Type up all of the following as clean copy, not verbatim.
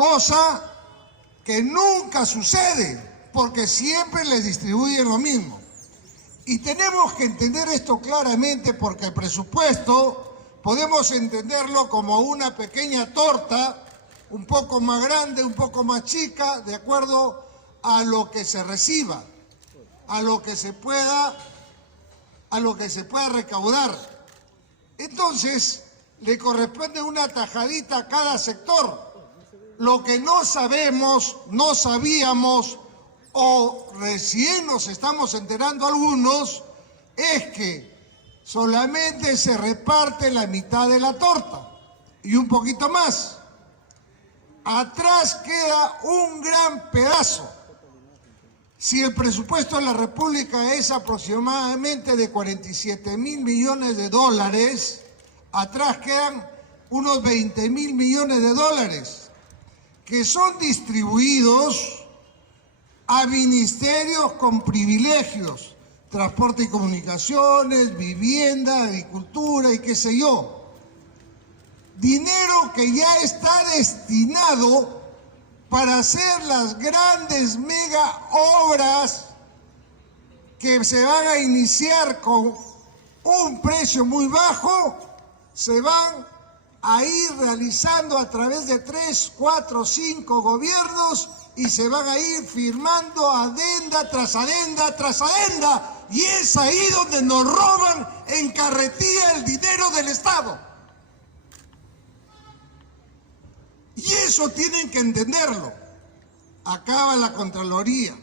cosa que nunca sucede, porque siempre les distribuyen lo mismo. Y tenemos que entender esto claramente, porque el presupuesto podemos entenderlo como una pequeña torta, un poco más grande, un poco más chica, de acuerdo a lo que se reciba, a lo que se pueda recaudar. Entonces, le corresponde una tajadita a cada sector. Lo que no sabemos, no sabíamos, o recién nos estamos enterando algunos, es que solamente se reparte la mitad de la torta y un poquito más. Atrás queda un gran pedazo. Si el presupuesto de la República es aproximadamente de 47.000 millones de dólares, atrás quedan unos 20.000 millones de dólares que son distribuidos a ministerios con privilegios, transporte y comunicaciones, vivienda, agricultura y qué sé yo. Dinero que ya está destinado para hacer las grandes mega obras que se van a iniciar con un precio muy bajo, se van a ir realizando a través de 3, 4, 5 gobiernos y se van a ir firmando adenda tras adenda tras adenda, y es ahí donde nos roban en carretilla el dinero del Estado. Y eso tienen que entenderlo. Acaba la Contraloría,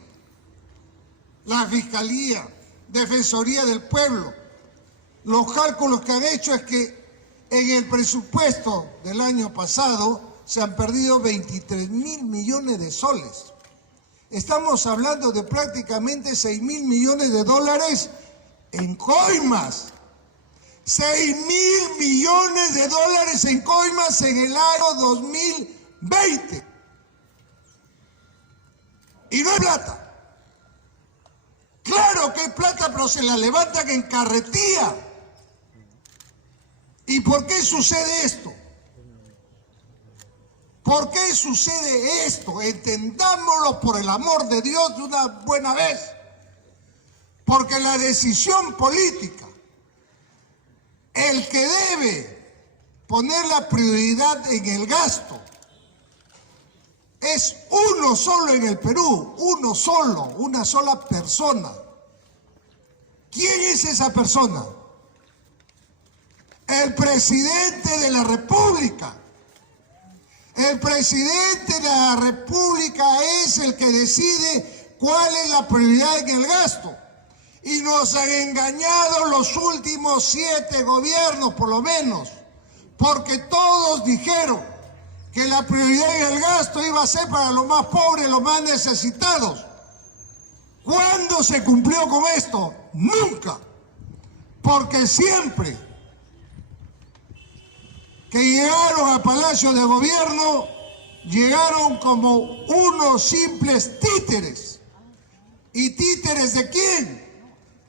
la Fiscalía, Defensoría del Pueblo. Los cálculos que han hecho es que en el presupuesto del año pasado se han perdido 23.000 millones de soles. Estamos hablando de prácticamente 6.000 millones de dólares en coimas. 6.000 millones de dólares en coimas en el año 2020. Y no es plata. Claro que es plata, pero se la levantan en carretilla. ¿Y por qué sucede esto? ¿Por qué sucede esto? Entendámoslo por el amor de Dios de una buena vez. Porque la decisión política, el que debe poner la prioridad en el gasto, es uno solo en el Perú, uno solo, una sola persona. ¿Quién es esa persona? El presidente de la República. El presidente de la República es el que decide cuál es la prioridad en el gasto. Y nos han engañado los últimos 7 gobiernos, por lo menos, porque todos dijeron que la prioridad en el gasto iba a ser para los más pobres, los más necesitados. ¿Cuándo se cumplió con esto? Nunca. Porque siempre que llegaron a Palacio de Gobierno, llegaron como unos simples títeres. ¿Y títeres de quién?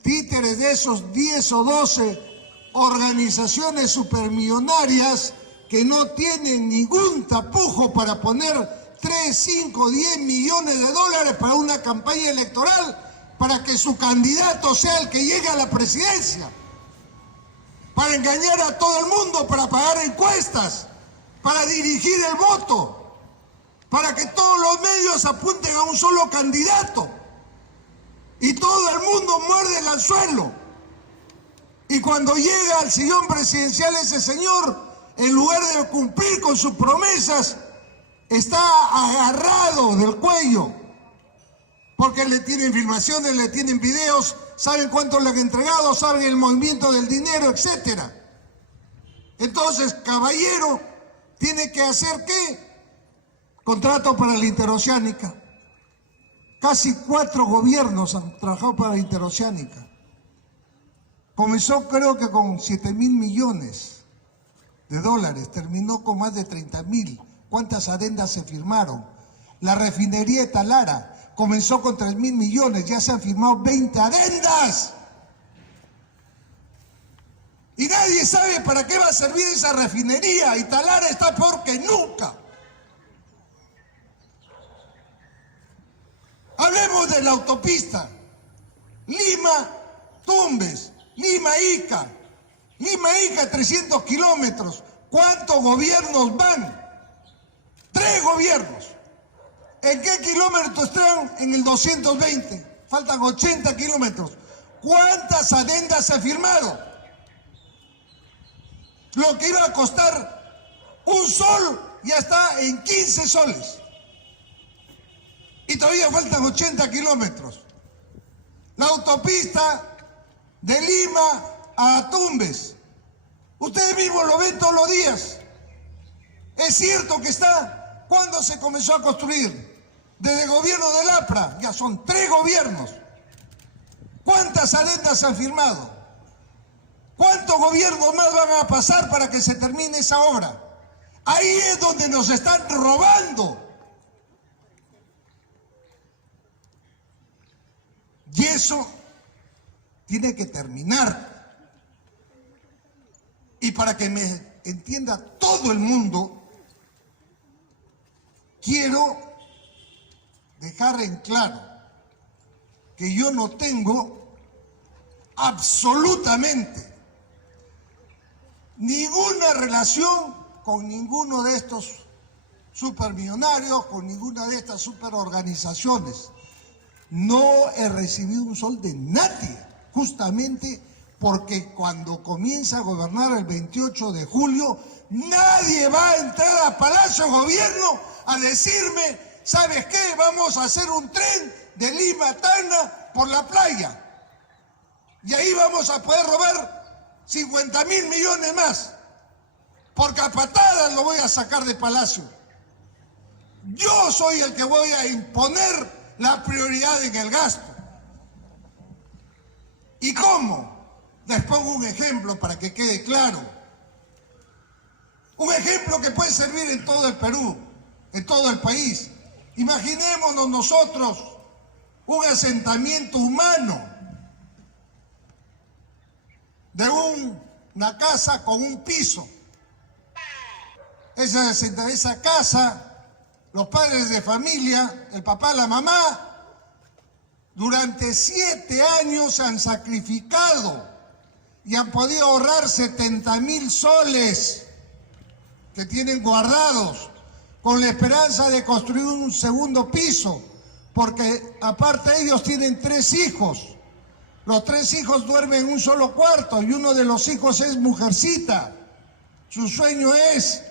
Títeres de esos 10 o 12 organizaciones supermillonarias que no tienen ningún tapujo para poner 3, 5, 10 millones de dólares para una campaña electoral, para que su candidato sea el que llegue a la presidencia, para engañar a todo el mundo, para pagar encuestas, para dirigir el voto, para que todos los medios apunten a un solo candidato y todo el mundo muerde el anzuelo. Y cuando llega al sillón presidencial ese señor, en lugar de cumplir con sus promesas, está agarrado del cuello, porque le tienen filmaciones, le tienen videos, saben cuánto le han entregado, saben el movimiento del dinero, etc. Entonces, caballero, tiene que hacer ¿qué? Contrato para la interoceánica. Casi 4 gobiernos han trabajado para la interoceánica. Comenzó creo que con 7.000 millones de dólares, terminó con más de 30.000. ¿Cuántas adendas se firmaron? La refinería de Talara comenzó con 3.000 millones, ya se han firmado 20 adendas. Y nadie sabe para qué va a servir esa refinería, y Talara está peor que nunca. de la autopista Lima-Tumbes, Lima-Ica, 300 kilómetros. ¿Cuántos gobiernos van? 3 gobiernos. ¿En qué kilómetros están? En el 220. Faltan 80 kilómetros. ¿Cuántas adendas se ha firmado? Lo que iba a costar un sol ya está en 15 soles. Y todavía faltan 80 kilómetros. La autopista de Lima a Tumbes. Ustedes mismos lo ven todos los días. Es cierto que está. ¿Cuándo se comenzó a construir? Desde el gobierno del APRA. Ya son 3 gobiernos. ¿Cuántas adendas se han firmado? ¿Cuántos gobiernos más van a pasar para que se termine esa obra? Ahí es donde nos están robando. Y eso tiene que terminar. Y para que me entienda todo el mundo, quiero dejar en claro que yo no tengo absolutamente ninguna relación con ninguno de estos supermillonarios, con ninguna de estas superorganizaciones. No he recibido un sol de nadie, justamente porque cuando comienza a gobernar el 28 de julio, nadie va a entrar a Palacio de Gobierno a decirme, ¿sabes qué? Vamos a hacer un tren de Lima a Tacna por la playa. Y ahí vamos a poder robar 50.000 millones más. Porque a patadas lo voy a sacar de Palacio. Yo soy el que voy a imponer la prioridad en el gasto. ¿Y cómo? Les pongo un ejemplo para que quede claro. Un ejemplo que puede servir en todo el Perú, en todo el país. Imaginémonos nosotros un asentamiento humano de una casa con un piso. Esa casa, los padres de familia, el papá, la mamá, durante 7 años se han sacrificado y han podido ahorrar 70.000 soles que tienen guardados con la esperanza de construir un segundo piso, porque aparte ellos tienen 3 hijos. Los 3 hijos duermen en un solo cuarto y uno de los hijos es mujercita. Su sueño es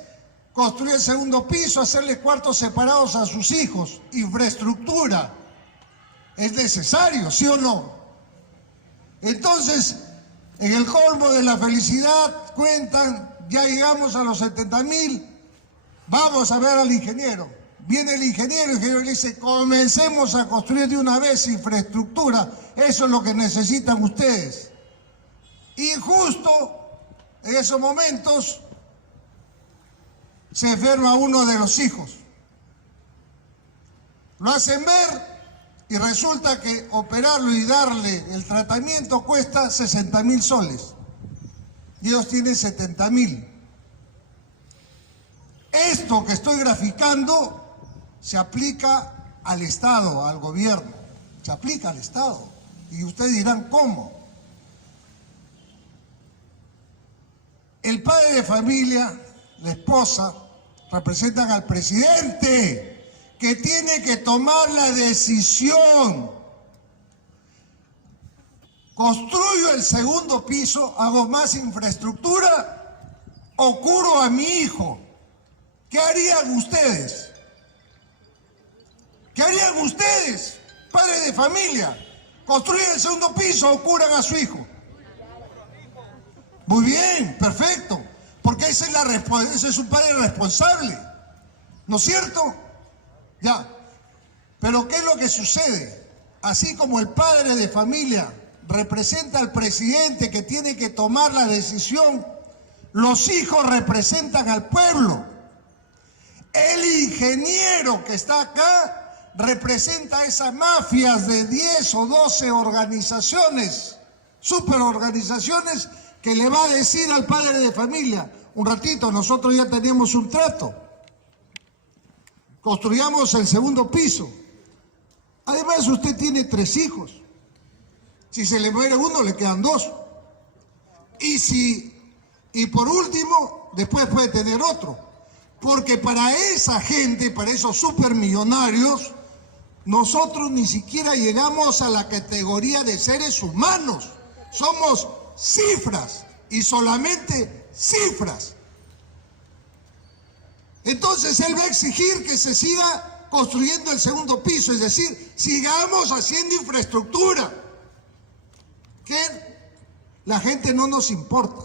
construir el segundo piso, hacerle cuartos separados a sus hijos. Infraestructura. ¿Es necesario, sí o no? Entonces, en el colmo de la felicidad, cuentan, ya llegamos a los 70.000, vamos a ver al ingeniero. Viene el ingeniero le dice, comencemos a construir de una vez infraestructura, eso es lo que necesitan ustedes. Y justo en esos momentos se enferma uno de los hijos. Lo hacen ver y resulta que operarlo y darle el tratamiento cuesta 60.000 soles. Y ellos tienen 70.000. Esto que estoy graficando se aplica al Estado, al gobierno. Se aplica al Estado. Y ustedes dirán, ¿cómo? El padre de familia, la esposa, representan al presidente, que tiene que tomar la decisión. ¿Construyo el segundo piso, hago más infraestructura o curo a mi hijo? ¿Qué harían ustedes? ¿Qué harían ustedes, padres de familia? ¿Construyen el segundo piso o curan a su hijo? Muy bien, perfecto. Porque ese es un padre responsable. ¿No es cierto? Ya. Pero ¿qué es lo que sucede? Así como el padre de familia representa al presidente que tiene que tomar la decisión, los hijos representan al pueblo. El ingeniero que está acá representa a esas mafias de 10 o 12 organizaciones, superorganizaciones, que le va a decir al padre de familia, un ratito, nosotros ya teníamos un trato, construyamos el segundo piso. Además, además usted tiene 3 hijos. Si se le muere uno, le quedan 2. Y por último, después puede tener otro. Porque para esa gente, para esos supermillonarios, nosotros ni siquiera llegamos a la categoría de seres humanos. Somos cifras y solamente cifras. Entonces él va a exigir que se siga construyendo el segundo piso, es decir, sigamos haciendo infraestructura, que la gente no nos importa.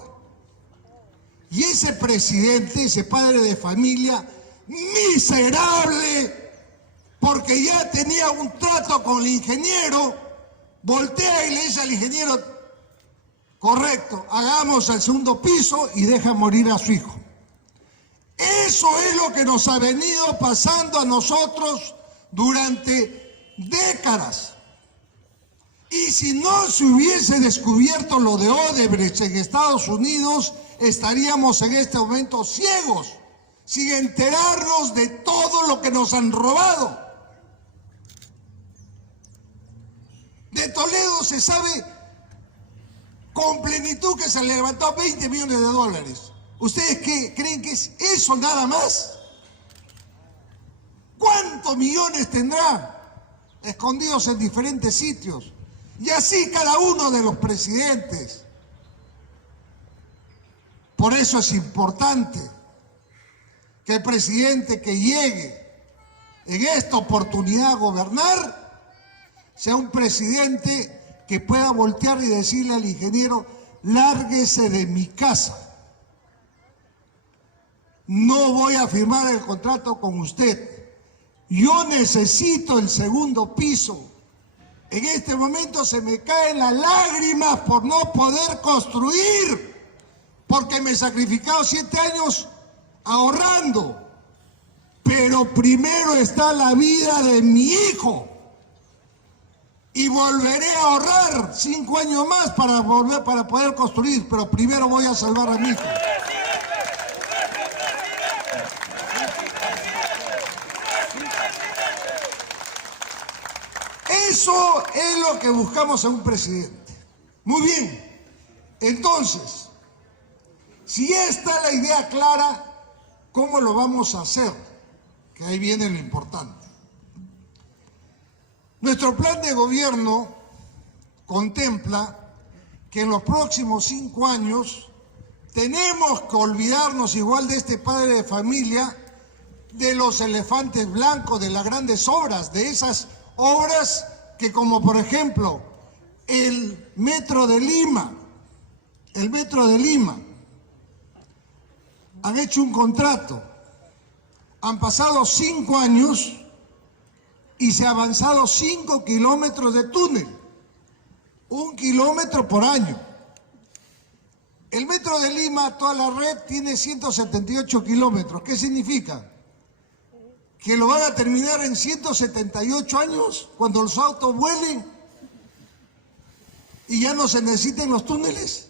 Y ese presidente, ese padre de familia, miserable, porque ya tenía un trato con el ingeniero, voltea y le dice al ingeniero, correcto, hagamos el segundo piso y deja morir a su hijo. Eso es lo que nos ha venido pasando a nosotros durante décadas. Y si no se hubiese descubierto lo de Odebrecht en Estados Unidos, estaríamos en este momento ciegos, sin enterarnos de todo lo que nos han robado. De Toledo se sabe con plenitud que se levantó 20 millones de dólares. ¿Ustedes qué creen que es eso nada más? ¿Cuántos millones tendrá escondidos en diferentes sitios? Y así cada uno de los presidentes. Por eso es importante que el presidente que llegue en esta oportunidad a gobernar sea un presidente que pueda voltear y decirle al ingeniero, lárguese de mi casa. No voy a firmar el contrato con usted. Yo necesito el segundo piso. En este momento se me caen las lágrimas por no poder construir, porque me he sacrificado 7 años ahorrando. Pero primero está la vida de mi hijo. Y volveré a ahorrar 5 años más para poder construir, pero primero voy a salvar a mi hijo. Eso es lo que buscamos en un presidente. Muy bien. Entonces, si ya está la idea clara, ¿cómo lo vamos a hacer? Que ahí viene lo importante. Nuestro plan de gobierno contempla que en los próximos 5 años tenemos que olvidarnos igual de este padre de familia, de los elefantes blancos, de las grandes obras, de esas obras que como por ejemplo el Metro de Lima, han hecho un contrato, han pasado 5 años y se ha avanzado 5 kilómetros de túnel, 1 kilómetro por año. El Metro de Lima, toda la red, tiene 178 kilómetros. ¿Qué significa? ¿Que lo van a terminar en 178 años cuando los autos vuelen y ya no se necesiten los túneles?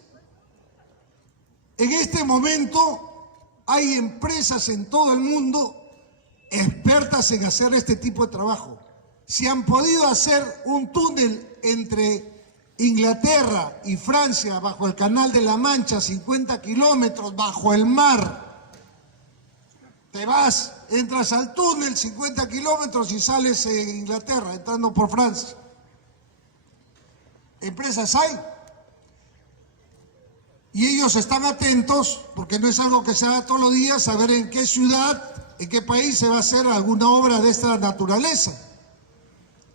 En este momento hay empresas en todo el mundo expertas en hacer este tipo de trabajo. Si han podido hacer un túnel entre Inglaterra y Francia bajo el Canal de la Mancha, 50 kilómetros bajo el mar, te vas, entras al túnel 50 kilómetros y sales en Inglaterra, entrando por Francia. Empresas hay. Y ellos están atentos, porque no es algo que se haga todos los días, saber en qué ciudad, en qué país se va a hacer alguna obra de esta naturaleza.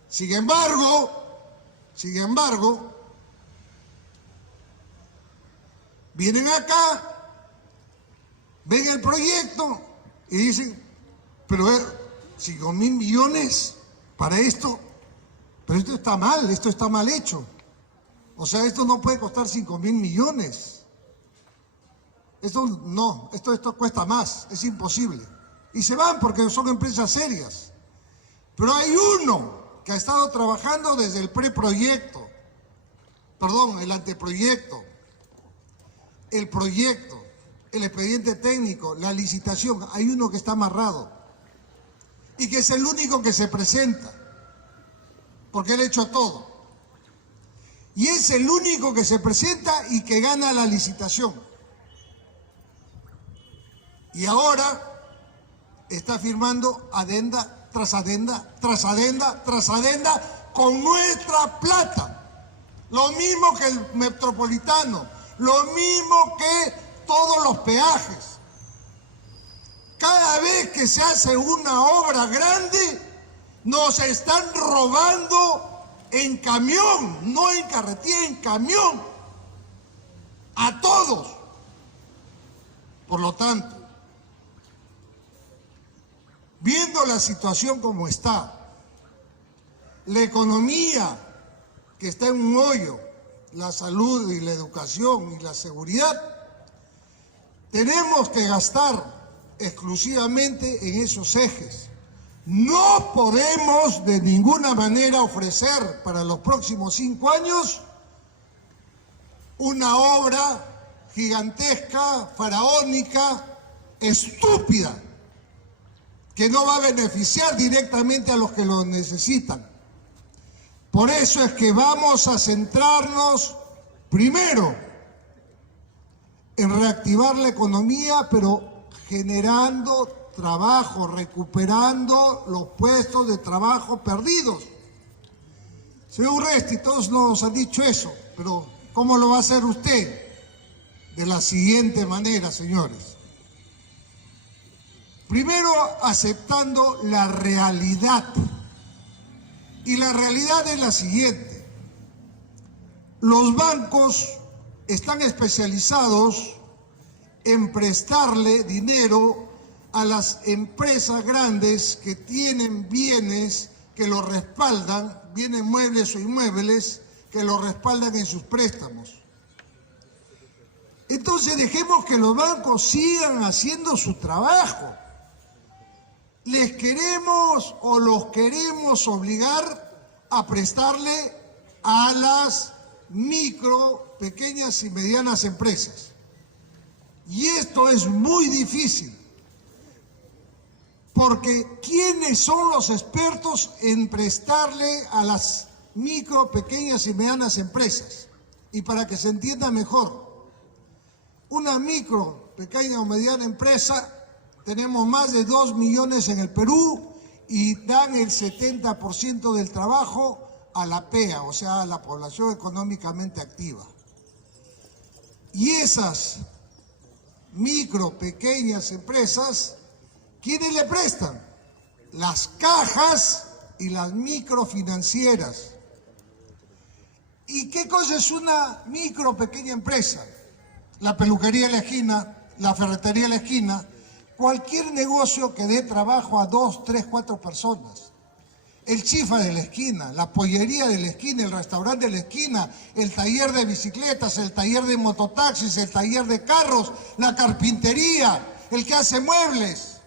Sin embargo, vienen acá, ven el proyecto y dicen, pero 5.000 millones para esto, pero esto está mal hecho. O sea, esto no puede costar 5.000 millones. Esto no, esto cuesta más, es imposible. Y se van porque son empresas serias. Pero hay uno que ha estado trabajando desde el preproyecto, el anteproyecto, el proyecto, el expediente técnico, la licitación. Hay uno que está amarrado y que es el único que se presenta. porque él ha hecho todo. Y es el único que se presenta y que gana la licitación. Y ahora está firmando adenda tras adenda, tras adenda, tras adenda, con nuestra plata. Lo mismo que el Metropolitano, lo mismo que todos los peajes. Cada vez que se hace una obra grande, nos están robando en camión, no en carretera, en camión, a todos. Por lo tanto, viendo la situación como está, la economía que está en un hoyo, la salud y la educación y la seguridad, tenemos que gastar exclusivamente en esos ejes. No podemos de ninguna manera ofrecer para los próximos 5 años una obra gigantesca, faraónica, estúpida, que no va a beneficiar directamente a los que lo necesitan. Por eso es que vamos a centrarnos primero en reactivar la economía, pero generando trabajo, recuperando los puestos de trabajo perdidos. Señor Urresti, todos nos han dicho eso, pero ¿cómo lo va a hacer usted? De la siguiente manera, señores. Primero, aceptando la realidad. Y la realidad es la siguiente. Los bancos están especializados en prestarle dinero a las empresas grandes que tienen bienes que los respaldan, bienes muebles o inmuebles, que los respaldan en sus préstamos. Entonces dejemos que los bancos sigan haciendo su trabajo. Les queremos o los queremos obligar a prestarle a las micro, pequeñas y medianas empresas. Y esto es muy difícil, porque ¿quiénes son los expertos en prestarle a las micro, pequeñas y medianas empresas? Y para que se entienda mejor, una micro, pequeña o mediana empresa, tenemos más de 2 millones en el Perú y dan el 70% del trabajo a la PEA, o sea, a la población económicamente activa. Y esas micro, pequeñas empresas, ¿quiénes le prestan? Las cajas y las microfinancieras. ¿Y qué cosa es una micro, pequeña empresa? La peluquería de la esquina, la ferretería de la esquina, cualquier negocio que dé trabajo a 2, 3, 4 personas. El chifa de la esquina, la pollería de la esquina, el restaurante de la esquina, el taller de bicicletas, el taller de mototaxis, el taller de carros, la carpintería, el que hace muebles.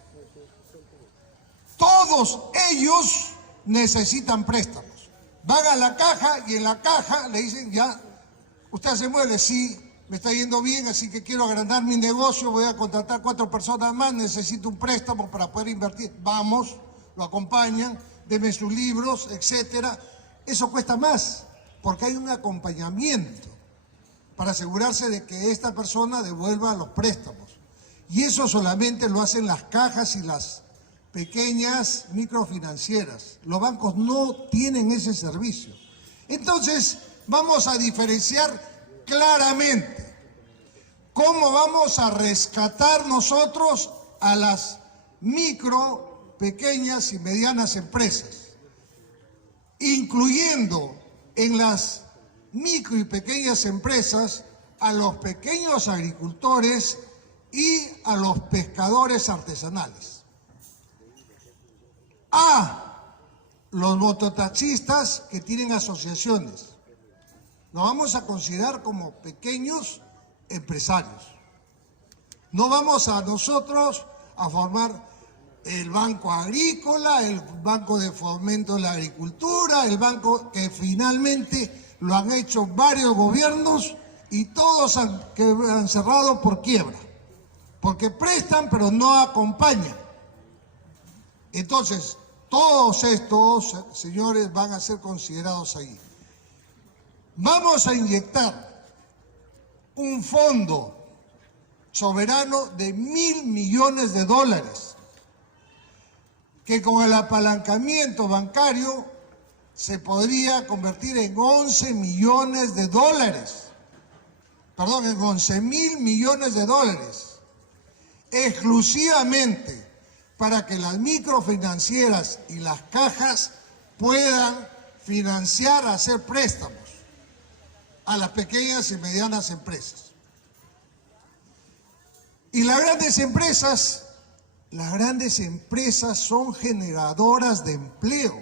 Todos ellos necesitan préstamos. Van a la caja y en la caja le dicen, ya, ¿usted hace muebles? Sí, me está yendo bien, así que quiero agrandar mi negocio, voy a contratar 4 personas más, necesito un préstamo para poder invertir. Vamos, lo acompañan, deme sus libros, etcétera. Eso cuesta más, porque hay un acompañamiento para asegurarse de que esta persona devuelva los préstamos. Y eso solamente lo hacen las cajas y las pequeñas microfinancieras. Los bancos no tienen ese servicio. Entonces, vamos a diferenciar claramente cómo vamos a rescatar nosotros a las micro, pequeñas y medianas empresas, incluyendo en las micro y pequeñas empresas a los pequeños agricultores y a los pescadores artesanales, a los mototaxistas que tienen asociaciones. Nos vamos a considerar como pequeños empresarios. No vamos a nosotros a formar el Banco Agrícola, el Banco de Fomento de la Agricultura, el banco que finalmente lo han hecho varios gobiernos y todos han cerrado por quiebra, porque prestan pero no acompañan. Entonces, Todos estos, señores, van a ser considerados ahí. Vamos a inyectar un fondo soberano de $1.000 millones, que con el apalancamiento bancario se podría convertir en 11 millones de dólares. Perdón, en 11.000 millones de dólares, exclusivamente para que las microfinancieras y las cajas puedan financiar, hacer préstamos a las pequeñas y medianas empresas. Y las grandes empresas son generadoras de empleo.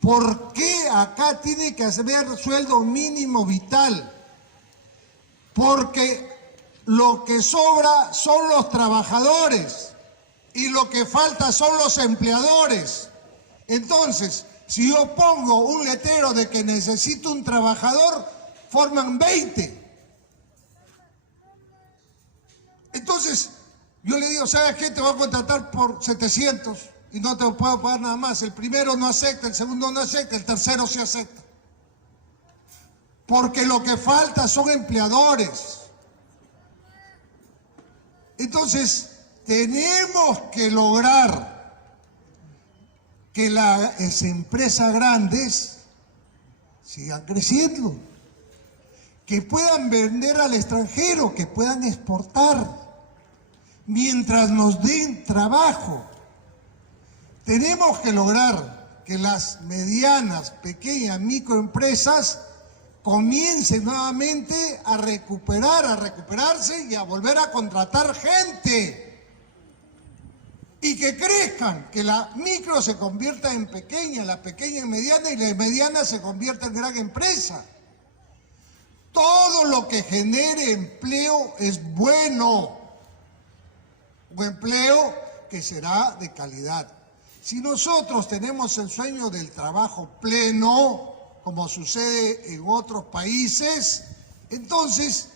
¿Por qué acá tiene que haber sueldo mínimo vital? Porque lo que sobra son los trabajadores y lo que falta son los empleadores. Entonces, si yo pongo un letrero de que necesito un trabajador, forman 20. Entonces, yo le digo, ¿sabes qué? Te voy a contratar por 700 y no te puedo pagar nada más. El primero no acepta, el segundo no acepta, el tercero sí acepta. Porque lo que falta son empleadores. Entonces, tenemos que lograr que las empresas grandes sigan creciendo, que puedan vender al extranjero, que puedan exportar, mientras nos den trabajo. Tenemos que lograr que las medianas, pequeñas, microempresas comiencen nuevamente a recuperarse y a volver a contratar gente. Y que crezcan, que la micro se convierta en pequeña, la pequeña en mediana y la mediana se convierta en gran empresa. Todo lo que genere empleo es bueno. Un empleo que será de calidad. Si nosotros tenemos el sueño del trabajo pleno, como sucede en otros países, entonces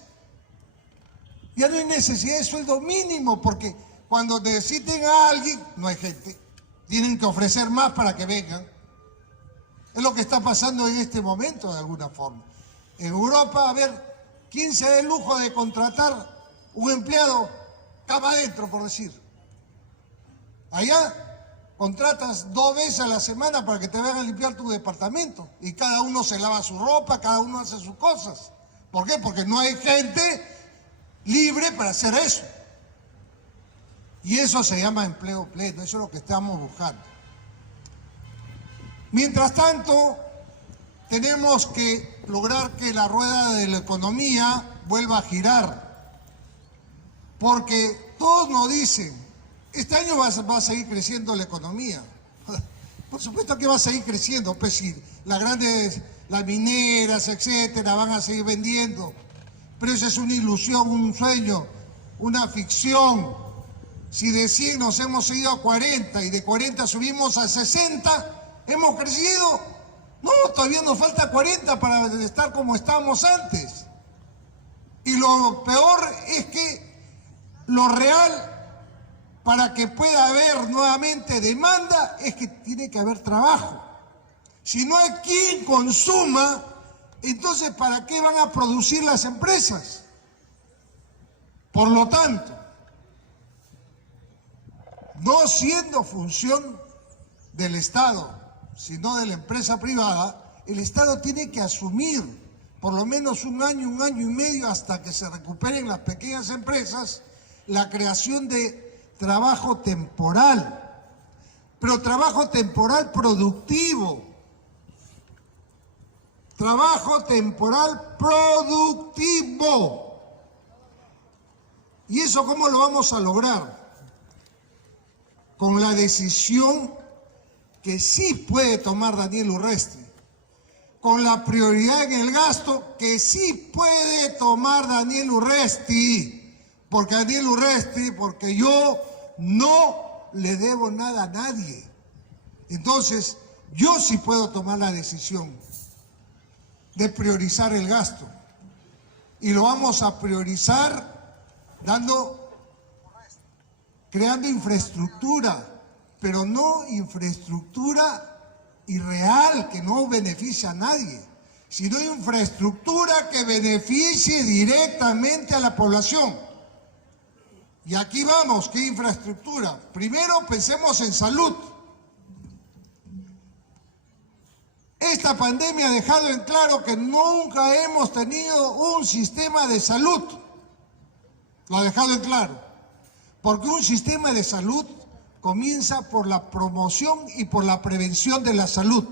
ya no hay necesidad de sueldo mínimo, porque cuando necesiten a alguien, no hay gente. Tienen que ofrecer más para que vengan. Es lo que está pasando en este momento, de alguna forma. En Europa, a ver, ¿quién se da el lujo de contratar un empleado cama adentro, por decir? Allá contratas 2 veces a la semana para que te vayan a limpiar tu departamento. Y cada uno se lava su ropa, cada uno hace sus cosas. ¿Por qué? Porque no hay gente libre para hacer eso. Y eso se llama empleo pleno, eso es lo que estamos buscando. Mientras tanto, tenemos que lograr que la rueda de la economía vuelva a girar. Porque todos nos dicen, este año va a seguir creciendo la economía. Por supuesto que va a seguir creciendo, pues si las grandes, las mineras, etcétera, van a seguir vendiendo. Pero esa es una ilusión, un sueño, una ficción. Si de 100 nos hemos ido a 40 y de 40 subimos a 60, ¿hemos crecido? No, todavía nos falta 40 para estar como estábamos antes. Y lo peor es que lo real, para que pueda haber nuevamente demanda, es que tiene que haber trabajo. Si no hay quien consuma, entonces ¿para qué van a producir las empresas? Por lo tanto, no siendo función del Estado, sino de la empresa privada, el Estado tiene que asumir por lo menos un año y medio, hasta que se recuperen las pequeñas empresas, la creación de trabajo temporal, pero trabajo temporal productivo. Trabajo temporal productivo. ¿Y eso cómo lo vamos a lograr? Con la decisión que sí puede tomar Daniel Urresti, con la prioridad en el gasto que sí puede tomar Daniel Urresti, porque yo no le debo nada a nadie. Entonces, yo sí puedo tomar la decisión de priorizar el gasto, y lo vamos a priorizar creando infraestructura, pero no infraestructura irreal que no beneficia a nadie, sino infraestructura que beneficie directamente a la población. Y aquí vamos, ¿qué infraestructura? Primero pensemos en salud. Esta pandemia ha dejado en claro que nunca hemos tenido un sistema de salud. Lo ha dejado en claro. Porque un sistema de salud comienza por la promoción y por la prevención de la salud.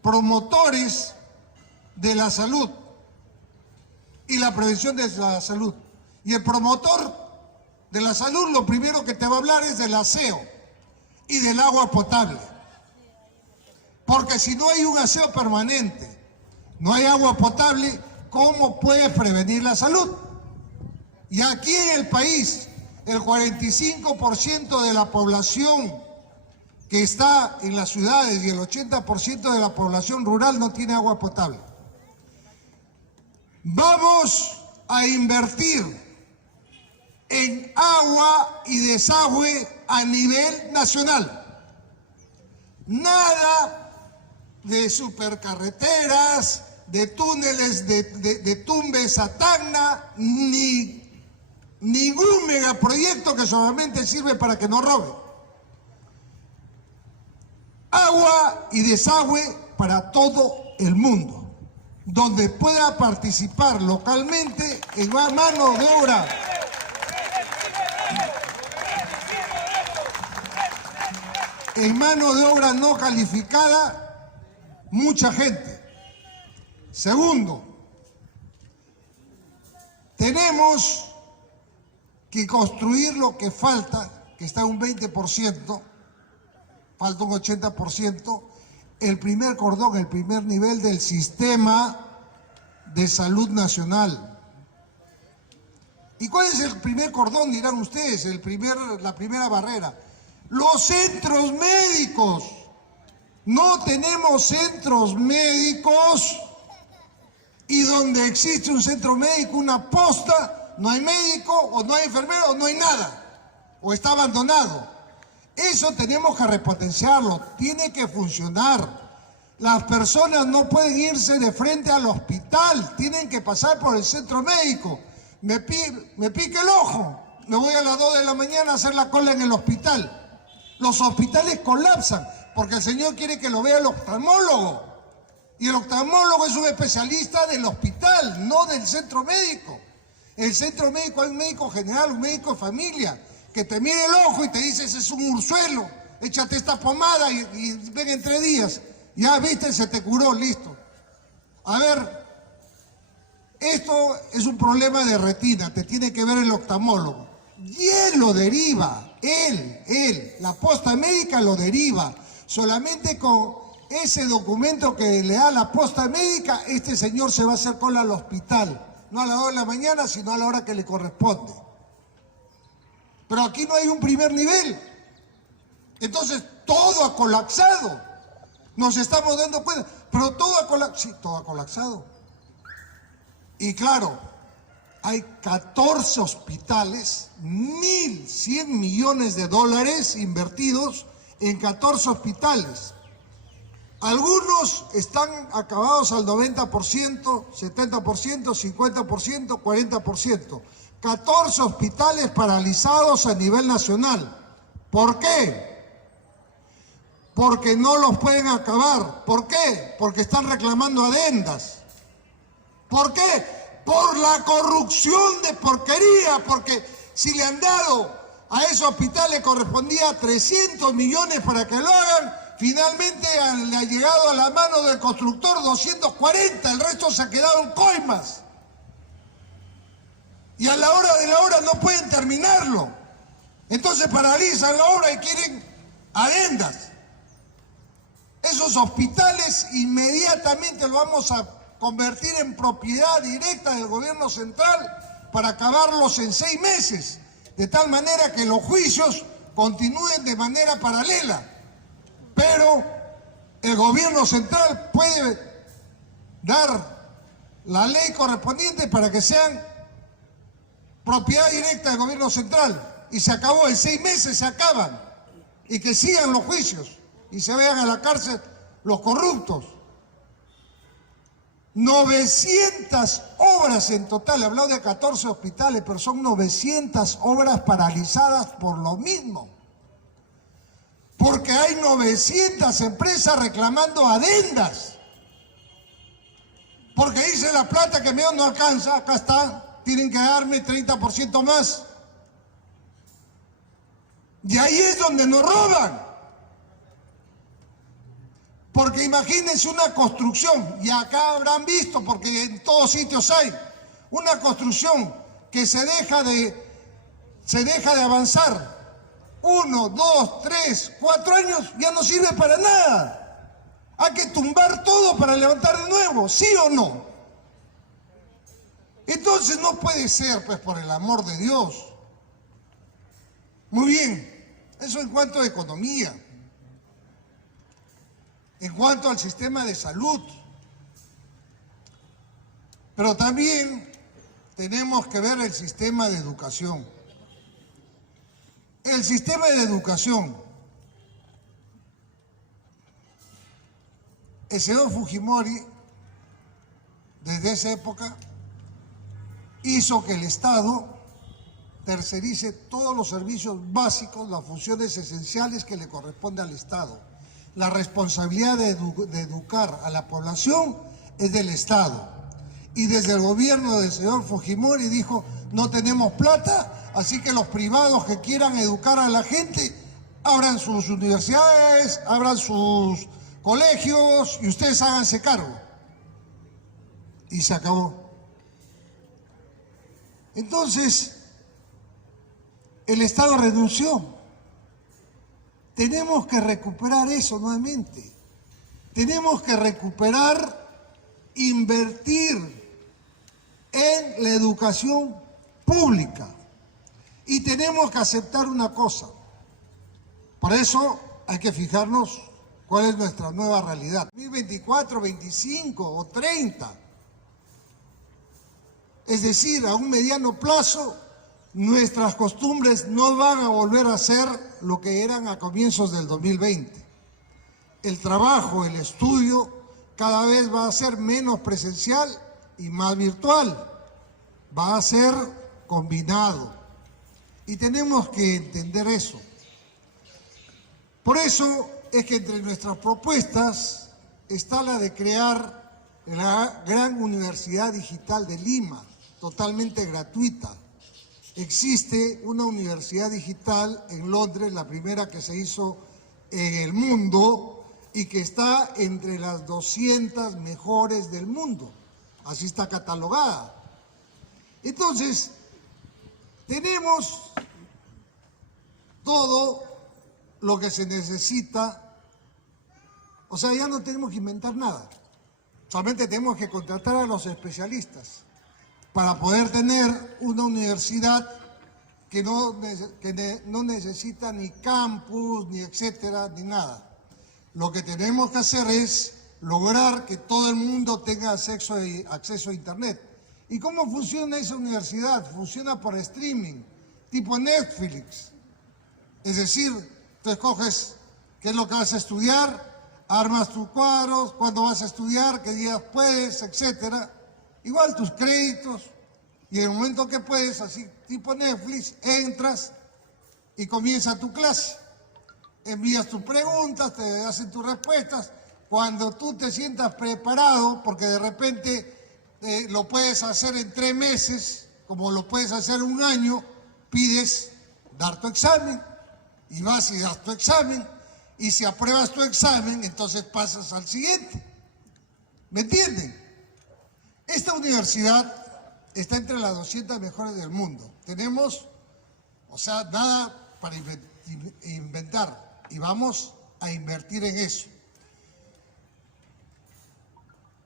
Promotores de la salud y la prevención de la salud. Y el promotor de la salud lo primero que te va a hablar es del aseo y del agua potable. Porque si no hay un aseo permanente, no hay agua potable, ¿cómo puedes prevenir la salud? Y aquí en el país, el 45% de la población que está en las ciudades y el 80% de la población rural no tiene agua potable. Vamos a invertir en agua y desagüe a nivel nacional. Nada de supercarreteras, de túneles de Tumbes a Tacna, ni ningún megaproyecto que solamente sirve para que nos roben. Agua y desagüe para todo el mundo, donde pueda participar localmente en mano de obra. En mano de obra no calificada, mucha gente. Segundo, tenemos que construir lo que falta, que está un 20%, falta un 80%, el primer cordón, el primer nivel del sistema de salud nacional. ¿Y cuál es el primer cordón, dirán ustedes, la primera barrera? Los centros médicos. No tenemos centros médicos y donde existe un centro médico, una posta, no hay médico o no hay enfermero o no hay nada o está abandonado. Eso tenemos que repotenciarlo, tiene que funcionar. Las personas no pueden irse de frente al hospital, tienen que pasar por el centro médico. Me pica el ojo, me voy a las 2 de la mañana a hacer la cola en el hospital. Los hospitales colapsan porque el señor quiere que lo vea el oftalmólogo. Y el oftalmólogo es un especialista del hospital, no del centro médico. En el centro médico hay un médico general, un médico de familia, que te mire el ojo y te dice, ese es un urzuelo, échate esta pomada y ven en 3 días. Ya viste, se te curó, listo. A ver, esto es un problema de retina, te tiene que ver el oftalmólogo. Y él lo deriva, la posta médica lo deriva. Solamente con ese documento que le da la posta médica, este señor se va a hacer cola al hospital. No a las 2 de la mañana, sino a la hora que le corresponde. Pero aquí no hay un primer nivel. Entonces, todo ha colapsado. Nos estamos dando cuenta. Pero todo ha colapsado. Sí, todo ha colapsado. Y claro, hay 14 hospitales, 1.100 millones de dólares invertidos en 14 hospitales. Algunos están acabados al 90%, 70%, 50%, 40%. 14 hospitales paralizados a nivel nacional. ¿Por qué? Porque no los pueden acabar. ¿Por qué? Porque están reclamando adendas. ¿Por qué? Por la corrupción de porquería. Porque si le han dado a esos hospitales correspondía 300 millones para que lo hagan, finalmente le ha llegado a la mano del constructor 240, el resto se ha quedado en coimas. Y a la hora de la hora no pueden terminarlo. Entonces paralizan la obra y quieren adendas. Esos hospitales inmediatamente los vamos a convertir en propiedad directa del gobierno central para acabarlos en 6 meses. De tal manera que los juicios continúen de manera paralela. Pero el gobierno central puede dar la ley correspondiente para que sean propiedad directa del gobierno central. Y se acabó, en 6 meses se acaban. y que sigan los juicios y se vean a la cárcel los corruptos. 900 obras en total, he hablado de 14 hospitales, pero son 900 obras paralizadas por lo mismo. Porque hay 900 empresas reclamando adendas. Porque dice la plata que mío no alcanza, acá está, tienen que darme 30% más. Y ahí es donde nos roban. Porque imagínense una construcción, y acá habrán visto, porque en todos sitios hay, una construcción que se deja de avanzar 1, 2, 3, 4 años, ya no sirve para nada. Hay que tumbar todo para levantar de nuevo, ¿sí o no? Entonces no puede ser, pues, por el amor de Dios. Muy bien, eso en cuanto a economía. En cuanto al sistema de salud. Pero también tenemos que ver el sistema de educación. El sistema de educación. El señor Fujimori, desde esa época, hizo que el Estado tercerice todos los servicios básicos, las funciones esenciales que le corresponde al Estado. La responsabilidad de educar a la población es del Estado. Y desde el gobierno del señor Fujimori dijo, no tenemos plata, así que los privados que quieran educar a la gente, abran sus universidades, abran sus colegios y ustedes háganse cargo. Y se acabó. Entonces, el Estado renunció. Tenemos que recuperar eso nuevamente. Tenemos que recuperar, invertir en la educación pública. Y tenemos que aceptar una cosa. Por eso hay que fijarnos cuál es nuestra nueva realidad. 2024, 25 o 30. Es decir, a un mediano plazo, nuestras costumbres no van a volver a ser lo que eran a comienzos del 2020. El trabajo, el estudio, cada vez va a ser menos presencial y más virtual. Va a ser combinado. Y tenemos que entender eso. Por eso es que entre nuestras propuestas está la de crear la Gran Universidad Digital de Lima, totalmente gratuita. Existe una universidad digital en Londres, la primera que se hizo en el mundo y que está entre las 200 mejores del mundo. Así está catalogada. Entonces, tenemos todo lo que se necesita. O sea, ya no tenemos que inventar nada. Solamente tenemos que contratar a los especialistas para poder tener una universidad que no necesita ni campus, ni etcétera, ni nada. Lo que tenemos que hacer es lograr que todo el mundo tenga acceso a Internet. ¿Y cómo funciona esa universidad? Funciona por streaming, tipo Netflix. Es decir, tú escoges qué es lo que vas a estudiar, armas tus cuadros, cuándo vas a estudiar, qué días puedes, etcétera. Igual tus créditos, y en el momento que puedes, así tipo Netflix, entras y comienza tu clase. Envías tus preguntas, te hacen tus respuestas. Cuando tú te sientas preparado, porque de repente lo puedes hacer en 3 meses, como lo puedes hacer 1 año, pides dar tu examen y vas y das tu examen. Y si apruebas tu examen, entonces pasas al siguiente. ¿Me entienden? Esta universidad está entre las 200 mejores del mundo. Tenemos, o sea, nada para inventar y vamos a invertir en eso.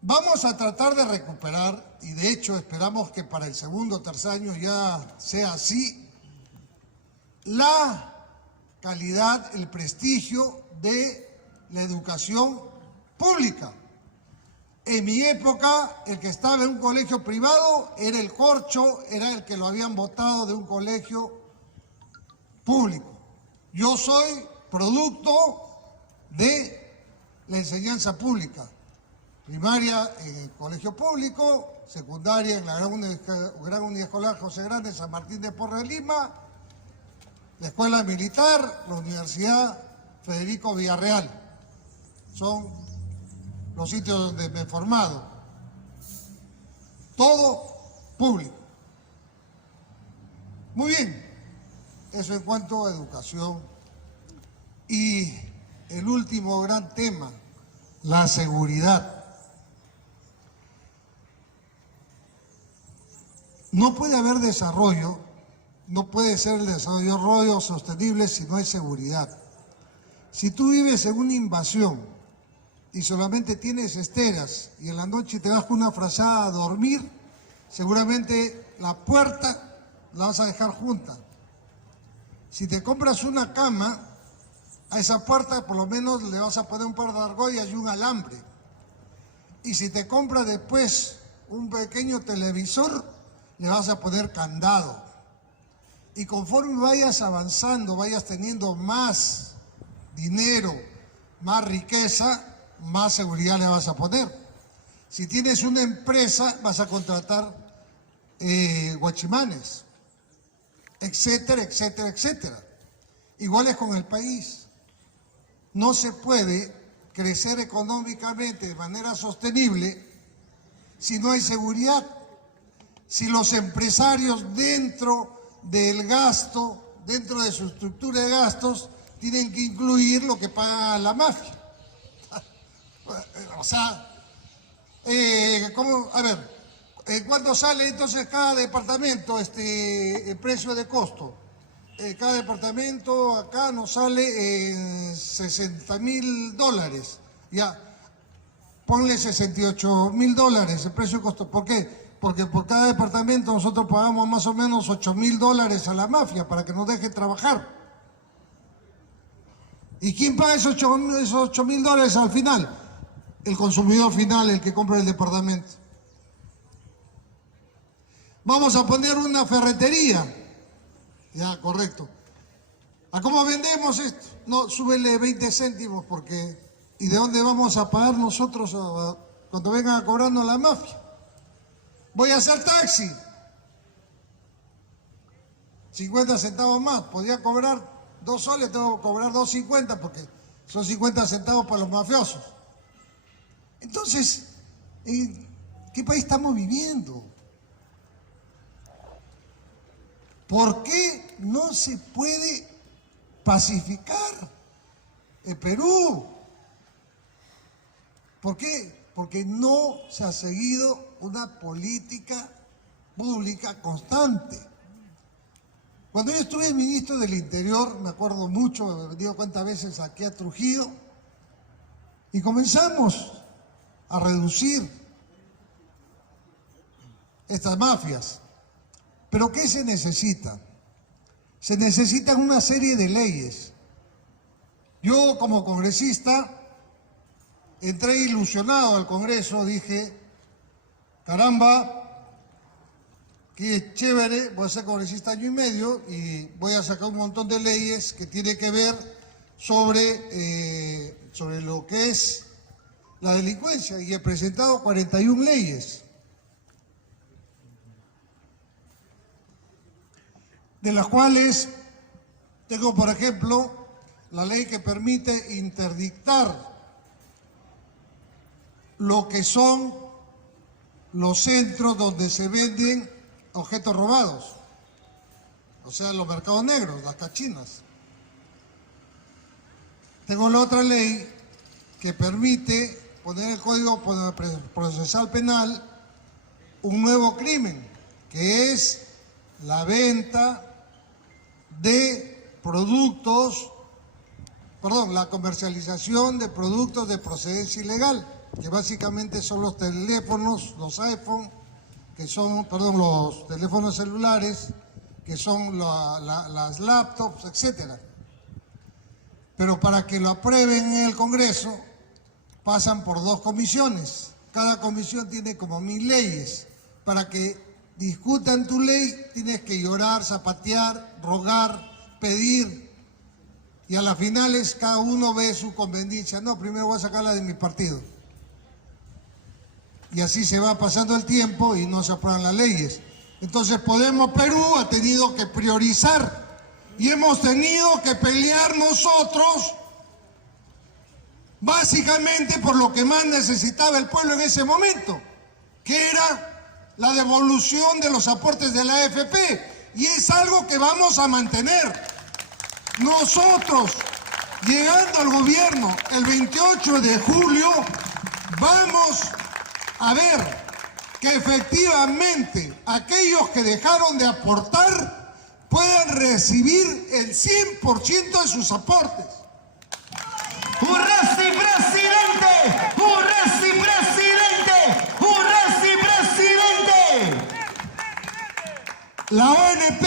Vamos a tratar de recuperar, y de hecho esperamos que para el segundo o tercer año ya sea así, la calidad, el prestigio de la educación pública. En mi época, el que estaba en un colegio privado era el corcho, era el que lo habían votado de un colegio público. Yo soy producto de la enseñanza pública. Primaria en el colegio público, secundaria en la Gran Unidad Escolar José Grande, San Martín de Porres de Lima, la escuela militar, la Universidad Federico Villarreal. Son los sitios donde me he formado. Todo público. Muy bien, eso en cuanto a educación. Y el último gran tema, la seguridad. No puede haber desarrollo, no puede ser el desarrollo sostenible si no hay seguridad. Si tú vives en una invasión y solamente tienes esteras y en la noche te vas con una frazada a dormir, seguramente la puerta la vas a dejar junta. Si te compras una cama, a esa puerta por lo menos le vas a poner un par de argollas y un alambre. Y si te compras después un pequeño televisor, le vas a poner candado. Y conforme vayas avanzando, vayas teniendo más dinero, más riqueza, más seguridad le vas a poner. Si tienes una empresa, vas a contratar guachimanes, etcétera, etcétera, etcétera. Igual es con el país. No se puede crecer económicamente de manera sostenible si no hay seguridad. Si los empresarios dentro del gasto, dentro de su estructura de gastos, tienen que incluir lo que paga la mafia. O sea, ¿cómo? A ver, ¿cuánto sale entonces cada departamento el precio de costo? Cada departamento acá nos sale $60.000. Ya, ponle $68.000 el precio de costo. ¿Por qué? Porque por cada departamento nosotros pagamos más o menos $8.000 a la mafia para que nos deje trabajar. ¿Y quién paga esos $8.000 al final? El consumidor final, el que compra el departamento. Vamos a poner una ferretería. Ya, correcto. ¿A cómo vendemos esto? No, súbele 20 céntimos porque... ¿Y de dónde vamos a pagar nosotros cuando vengan a cobrarnos la mafia? Voy a hacer taxi. 50 centavos más. Podría cobrar 2 soles, tengo que cobrar 2.50 porque son 50 centavos para los mafiosos. Entonces, ¿en qué país estamos viviendo? ¿Por qué no se puede pacificar el Perú? ¿Por qué? Porque no se ha seguido una política pública constante. Cuando yo estuve ministro del Interior, me acuerdo mucho, he venido cuántas veces aquí a Trujillo, y comenzamos a reducir estas mafias. ¿Pero qué se necesita? Se necesitan una serie de leyes. Yo como congresista entré ilusionado al Congreso, dije, caramba, qué chévere, voy a ser congresista año y medio y voy a sacar un montón de leyes que tienen que ver sobre lo que es la delincuencia. Y he presentado 41 leyes. De las cuales tengo, por ejemplo, la ley que permite interdictar lo que son los centros donde se venden objetos robados, o sea, los mercados negros, las cachinas. Tengo la otra ley que permite poner en el Código Procesal Penal un nuevo crimen, que es la venta de productos, la comercialización de productos de procedencia ilegal, que básicamente son los teléfonos, los iPhone, que son, los teléfonos celulares, que son las laptops, etcétera. Pero para que lo aprueben en el Congreso, pasan por 2 comisiones. Cada comisión tiene como 1000 leyes. Para que discutan tu ley, tienes que llorar, zapatear, rogar, pedir. Y a las finales cada uno ve su conveniencia. No, primero voy a sacar la de mi partido. Y así se va pasando el tiempo y no se aprueban las leyes. Entonces Podemos Perú ha tenido que priorizar y hemos tenido que pelear nosotros básicamente por lo que más necesitaba el pueblo en ese momento, que era la devolución de los aportes de la AFP. Y es algo que vamos a mantener. Nosotros, llegando al gobierno el 28 de julio, vamos a ver que efectivamente aquellos que dejaron de aportar puedan recibir el 100% de sus aportes. ¡Hurra, sí, presidente! ¡Hurra, sí, presidente! ¡Hurra, sí, presidente! La ONP,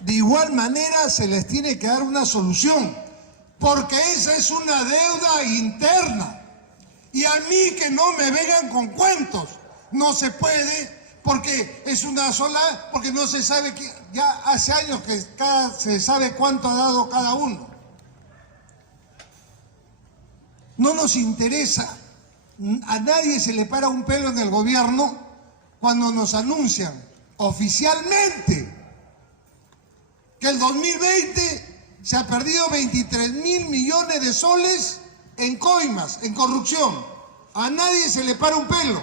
de igual manera, se les tiene que dar una solución, porque esa es una deuda interna. Y a mí que no me vengan con cuentos, no se puede, porque es una sola, porque no se sabe, ya hace años que se sabe cuánto ha dado cada uno. No nos interesa, a nadie se le para un pelo en el gobierno cuando nos anuncian oficialmente que el 2020 se ha perdido 23.000 millones de soles en coimas, en corrupción. A nadie se le para un pelo.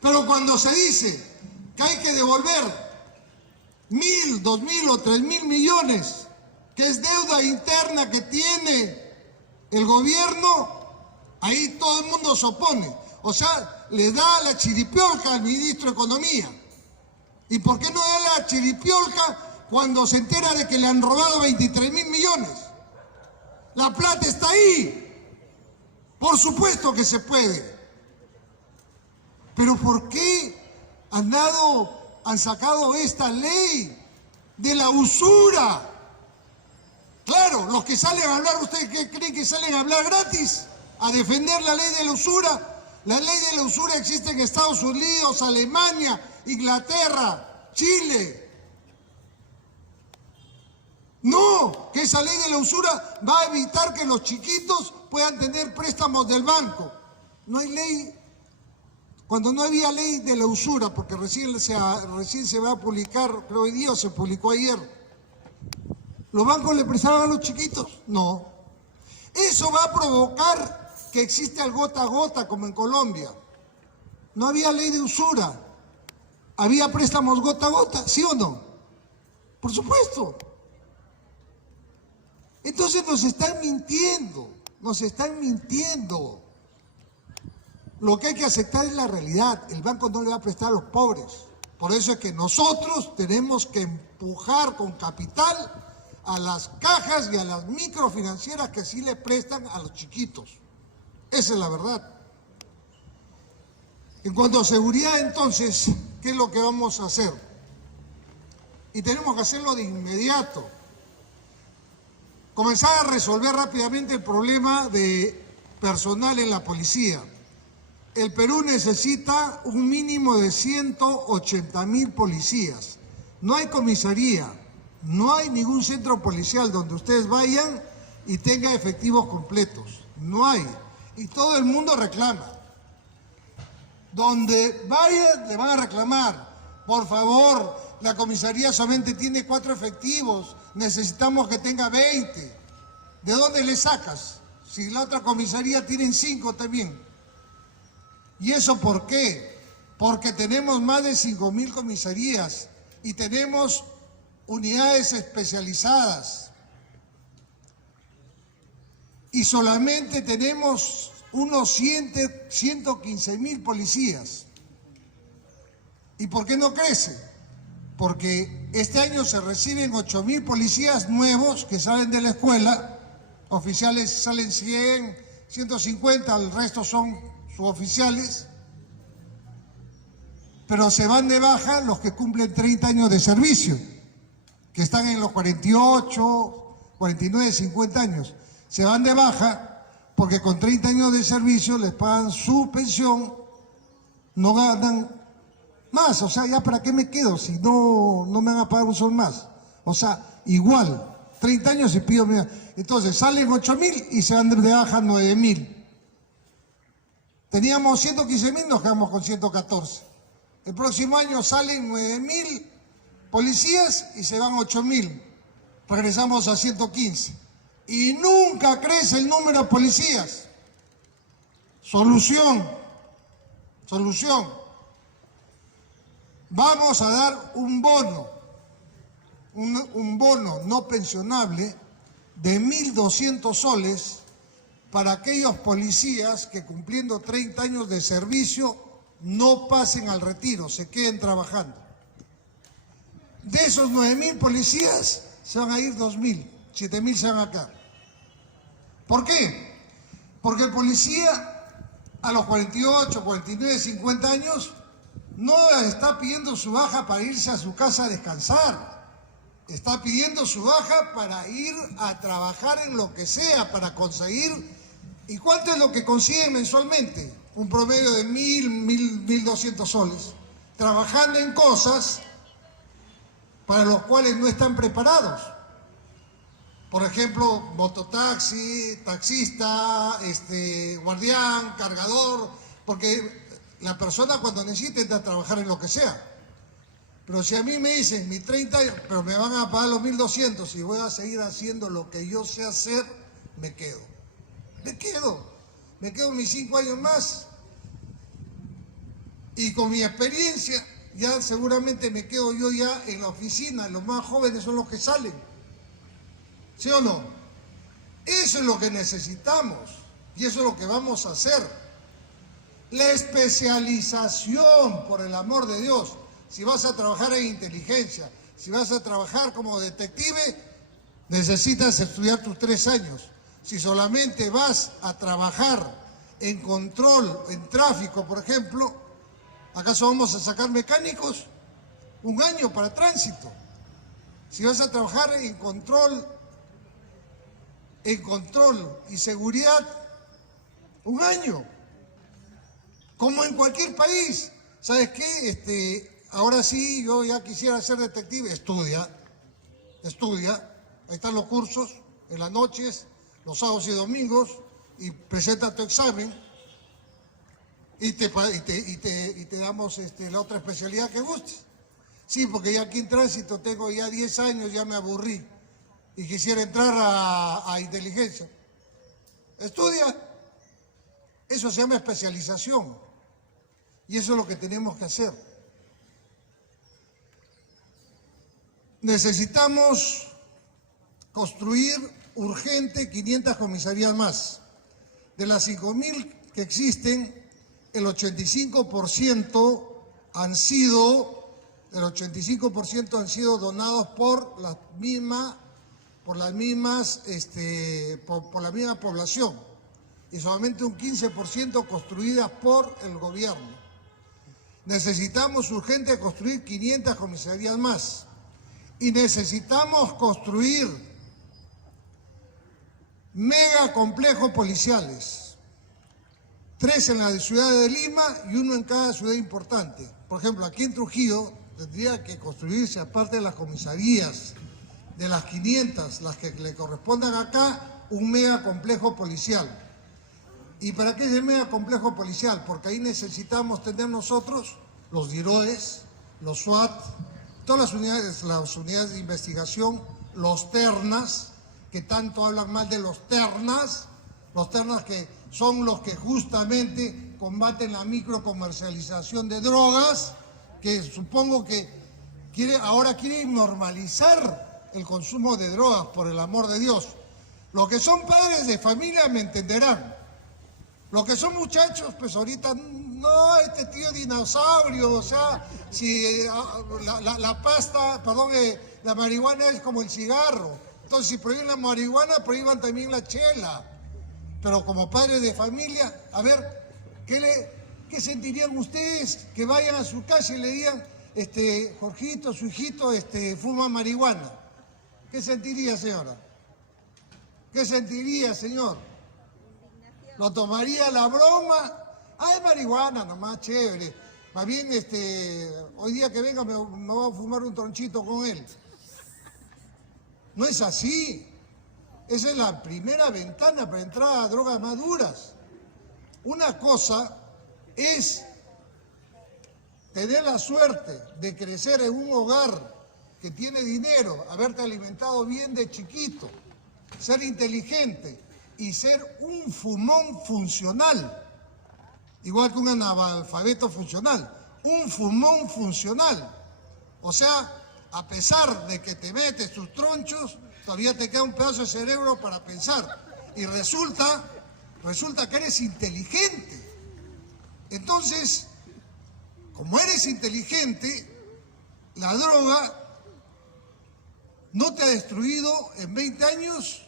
Pero cuando se dice que hay que devolver 1.000, 2.000 o 3.000 millones, que es deuda interna que tiene el gobierno, ahí todo el mundo se opone. O sea, le da la chiripiolca al ministro de Economía. ¿Y por qué no da la chiripiolca cuando se entera de que le han robado 23.000 millones? La plata está ahí. Por supuesto que se puede. Pero ¿por qué han sacado esta ley de la usura? Claro, los que salen a hablar, ¿ustedes qué creen que salen a hablar gratis? A defender la ley de la usura. La ley de la usura existe en Estados Unidos, Alemania, Inglaterra, Chile. No, que esa ley de la usura va a evitar que los chiquitos puedan tener préstamos del banco. No hay ley. Cuando no había ley de la usura, porque recién se va a publicar, creo hoy día se publicó ayer, ¿los bancos le prestaban a los chiquitos? No. Eso va a provocar que exista el gota a gota, como en Colombia. No había ley de usura. ¿Había préstamos gota a gota? ¿Sí o no? Por supuesto. Entonces nos están mintiendo. Nos están mintiendo. Lo que hay que aceptar es la realidad. El banco no le va a prestar a los pobres. Por eso es que nosotros tenemos que empujar con capital a las cajas y a las microfinancieras que sí le prestan a los chiquitos. Esa es la verdad. En cuanto a seguridad, entonces, ¿qué es lo que vamos a hacer? Y tenemos que hacerlo de inmediato. Comenzar a resolver rápidamente el problema de personal en la policía. El Perú necesita un mínimo de 180.000 policías. No hay comisaría. No hay ningún centro policial donde ustedes vayan y tengan efectivos completos. No hay. Y todo el mundo reclama. Donde vayan le van a reclamar. Por favor, la comisaría solamente tiene 4 efectivos. Necesitamos que tenga 20. ¿De dónde le sacas? Si la otra comisaría tienen 5 también. ¿Y eso por qué? Porque tenemos más de 5.000 comisarías y tenemos unidades especializadas y solamente tenemos unos 115.000 policías. ¿Y por qué no crece? Porque este año se reciben 8.000 policías nuevos que salen de la escuela, oficiales salen 100, 150, el resto son suboficiales, pero se van de baja los que cumplen 30 años de servicio, que están en los 48, 49, 50 años. Se van de baja porque con 30 años de servicio les pagan su pensión, no ganan más. O sea, ¿ya para qué me quedo si no me van a pagar un sol más? O sea, igual. 30 años y pido... Entonces salen 8.000 y se van de baja 9.000. Teníamos 115.000, nos quedamos con 114. El próximo año salen 9.000 policías y se van 8.000. Regresamos a 115. Y nunca crece el número de policías. Solución. Vamos a dar un bono, un bono no pensionable de 1.200 soles para aquellos policías que cumpliendo 30 años de servicio no pasen al retiro, se queden trabajando. De esos 9.000 policías se van a ir 2.000, 7.000 se van acá. ¿Por qué? Porque el policía a los 48, 49, 50 años no está pidiendo su baja para irse a su casa a descansar. Está pidiendo su baja para ir a trabajar en lo que sea, para conseguir. ¿Y cuánto es lo que consiguen mensualmente? Un promedio de 1.200 soles. Trabajando en cosas para los cuales no están preparados. Por ejemplo, mototaxi, taxista, guardián, cargador, porque la persona cuando necesita entra a trabajar en lo que sea. Pero si a mí me dicen mis 30 años, pero me van a pagar los 1.200 y voy a seguir haciendo lo que yo sé hacer, me quedo. Me quedo mis 5 años más. Y con mi experiencia, ya seguramente me quedo yo ya en la oficina. Los más jóvenes son los que salen. ¿Sí o no? Eso es lo que necesitamos y eso es lo que vamos a hacer. La especialización, por el amor de Dios. Si vas a trabajar en inteligencia, si vas a trabajar como detective, necesitas estudiar tus 3 años. Si solamente vas a trabajar en control, en tráfico, por ejemplo, ¿acaso vamos a sacar mecánicos? 1 año para tránsito. Si vas a trabajar en control y seguridad, 1 año. Como en cualquier país. ¿Sabes qué? Ahora sí, yo ya quisiera ser detective. Estudia. Ahí están los cursos, en las noches, los sábados y domingos, y presenta tu examen y te damos la otra especialidad que gustes. Sí, porque ya aquí en tránsito tengo ya 10 años, ya me aburrí y quisiera entrar a inteligencia. Estudia. Eso se llama especialización y eso es lo que tenemos que hacer. Necesitamos construir urgente 500 comisarías más. De las 5.000 que existen, el 85% han sido donados por la misma población y solamente un 15% construidas por el gobierno. Necesitamos urgente construir 500 comisarías más y necesitamos construir megacomplejos policiales, 3 en la ciudad de Lima y 1 en cada ciudad importante. Por ejemplo, aquí en Trujillo tendría que construirse, aparte de las comisarías, de las 500, las que le correspondan acá, un megacomplejo policial. ¿Y para qué es el megacomplejo policial? Porque ahí necesitamos tener nosotros los DIROES, los SWAT, todas las unidades de investigación, los ternas, que tanto hablan mal de los ternas que son los que justamente combaten la microcomercialización de drogas, que supongo que ahora quieren normalizar el consumo de drogas, por el amor de Dios. Los que son padres de familia me entenderán. Los que son muchachos, pues ahorita, no, este tío dinosaurio, o sea, si la marihuana es como el cigarro. Entonces, si prohíben la marihuana, prohíban también la chela. Pero como padres de familia, a ver, ¿qué sentirían ustedes que vayan a su casa y le digan, Jorgito, su hijito, fuma marihuana? ¿Qué sentiría, señora? ¿Qué sentiría, señor? ¿Lo tomaría la broma? Ah, es marihuana, nomás, chévere. Más bien, hoy día que venga me voy a fumar un tronchito con él. No es así. Esa es la primera ventana para entrar a drogas más duras. Una cosa es tener la suerte de crecer en un hogar que tiene dinero, haberte alimentado bien de chiquito, ser inteligente y ser un fumón funcional, igual que un analfabeto funcional, un fumón funcional. O sea, a pesar de que te metes tus tronchos, todavía te queda un pedazo de cerebro para pensar. Y resulta que eres inteligente. Entonces, como eres inteligente, la droga no te ha destruido en 20 años